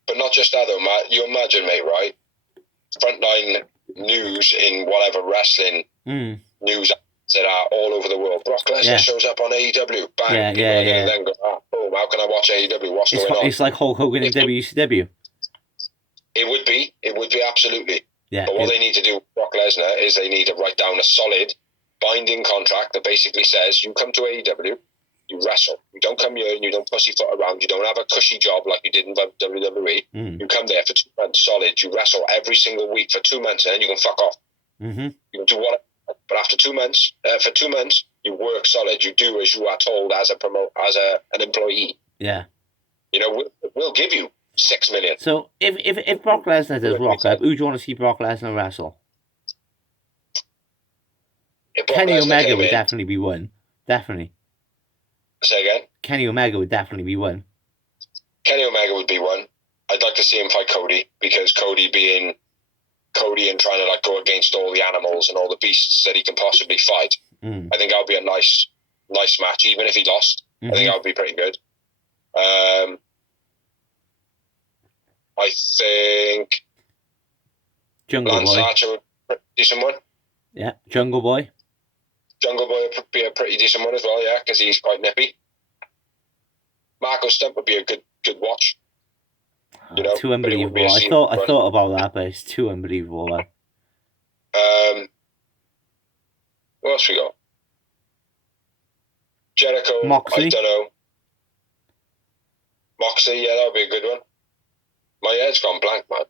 But not just that though, Matt. You imagine, mate, right? Frontline news in whatever wrestling news that are all over the world. Brock Lesnar shows up on AEW. Bang. People are going to then go, boom, how can I watch AEW? What's going on? It's like Hulk Hogan in WCW. It would be absolutely. Yeah. But what they need to do with Brock Lesnar is they need to write down a solid binding contract that basically says you come to AEW, you wrestle. You don't come here and you don't pussyfoot around. You don't have a cushy job like you did in WWE. You come there for 2 months solid. You wrestle every single week for 2 months and then you can fuck off. You can do whatever. But after 2 months, you work solid. You do as you are told as an employee. Yeah. You know, we'll give you $6 million. So if Brock Lesnar does rock up, who do you want to see Brock Lesnar wrestle? Kenny Omega would definitely be one. Definitely. Say again? Kenny Omega would definitely be one. Kenny Omega would be one. I'd like to see him fight Cody, because Cody being Cody and trying to like go against all the animals and all the beasts that he can possibly fight. I think that would be a nice match, even if he lost. I think that would be pretty good. I think Lance Archer would be a decent one. Yeah, Jungle Boy. Jungle Boy would be a pretty decent one as well, yeah, because he's quite nippy. Marco Stunt would be a good watch. You know, too unbelievable. I thought about that, but it's too unbelievable. What else we got? Jericho. Moxley. I don't know. Moxley, yeah, that would be a good one. My head's gone blank, man.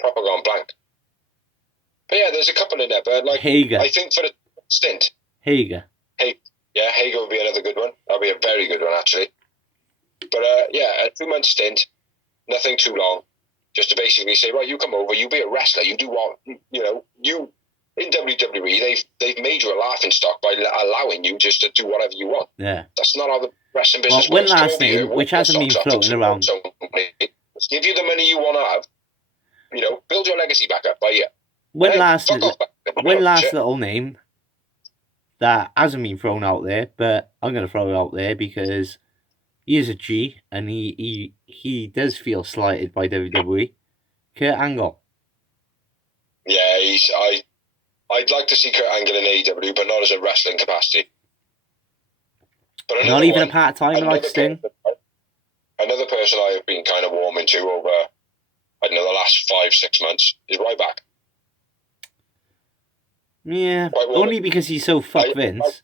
Proper gone blank. But yeah, there's a couple in there, but like Hager. I think for the stint. Hager. Hager would be another good one. That'd be a very good one, actually. But yeah, a 2-month stint, nothing too long, just to basically say, right, you come over, you be a wrestler, you do what, you know, you in WWE, they've made you a laughing stock by allowing you just to do whatever you want. Yeah, that's not how the wrestling business works. One last name, which hasn't been floating around. Let's give you the money you want to have. You know, build your legacy back up by year. One last little name that hasn't been thrown out there, but I'm going to throw it out there because he is a G and he does feel slighted by WWE. Kurt Angle. Yeah, I'd like to see Kurt Angle in AEW, but not as a wrestling capacity. But not even a part-time like Sting? Another person I have been kind of warming to over, I don't know, the last 5-6 months is Ryback. Yeah, only because he's so Vince.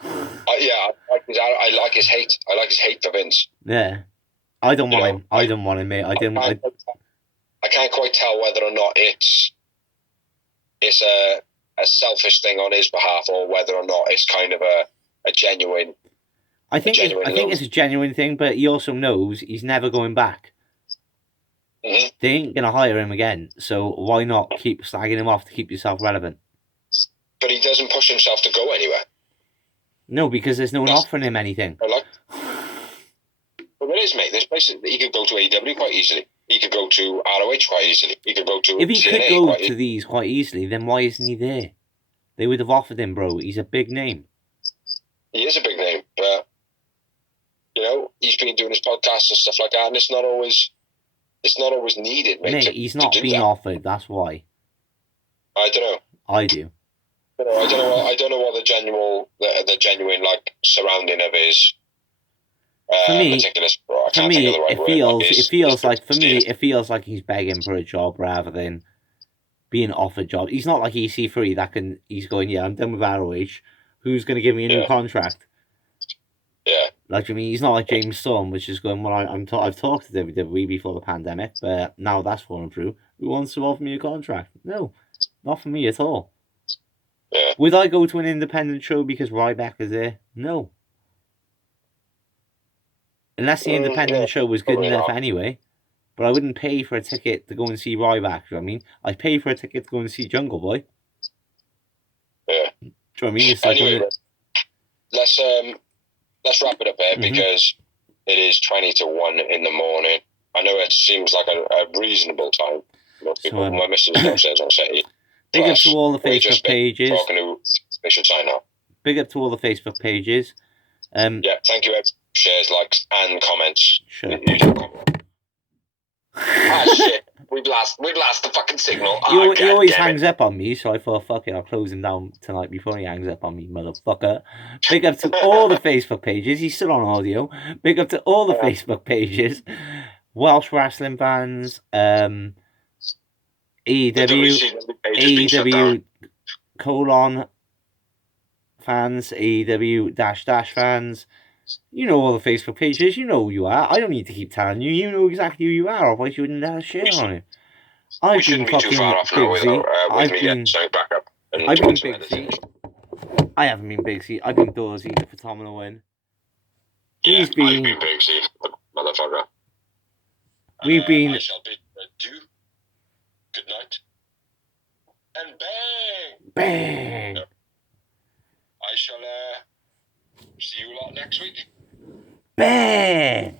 I like his hate. I like his hate for Vince. Yeah. I don't want him. I don't want him, mate. I can't quite tell whether or not it's a selfish thing on his behalf or whether or not it's kind of a genuine. I think it's a genuine thing, but he also knows he's never going back. They ain't gonna hire him again, so why not keep slagging him off to keep yourself relevant? But he doesn't push himself to go anywhere. No, because there's no one offering him anything. Well, there is, mate. There's places he could go to AEW quite easily. He could go to ROH quite easily. He could go to. If he could go to these quite easily, then why isn't he there? They would have offered him, bro. He's a big name. He is a big name, but you know he's been doing his podcasts and stuff like that, and it's not always needed, mate. He's not being offered. That's why. I don't know. I do. I don't know what the genuine like surrounding of his For me, particular sport. For me, it feels like he's begging for a job rather than being offered a job. He's not like EC3 he's going, yeah, I'm done with ROH. Who's going to give me a new contract? Yeah. Like, I mean, he's not like James Storm, which is going, well, I've talked to WWE before the pandemic, but now that's fallen through. Who wants to offer me a contract? No, not for me at all. Yeah. Would I go to an independent show because Ryback is there? No. Unless the independent show was good enough anyway. But I wouldn't pay for a ticket to go and see Ryback. You know what I mean? I'd pay for a ticket to go and see Jungle Boy. Yeah. Do you know what I mean? It's like anyway, let's wrap it up here because it is 20 to 1 in the morning. I know it seems like a reasonable time. My missus downstairs on Saturday. Big up to all the Facebook pages. They should sign up. Big up to all the Facebook pages. Yeah, thank you. Shares, likes, and comments. Sure. Shit. We've lost the fucking signal. He always hangs up on me, so I thought, fuck it, I'll close him down tonight before he hangs up on me, motherfucker. Big up to all the Facebook pages. He's still on audio. Big up to all the Facebook pages. Welsh wrestling fans, AEW colon fans, AEW -- fans. You know all the Facebook pages. You know who you are. I don't need to keep telling you. You know exactly who you are. Otherwise, you wouldn't let us share on it. I've been fucking busy. I've been busy. I haven't been busy. I've been Dorsey for Tom and Win. I've been busy, motherfucker. We've been. I shall bid adieu. Good night. And bang! I shall see you lot next week. Bang!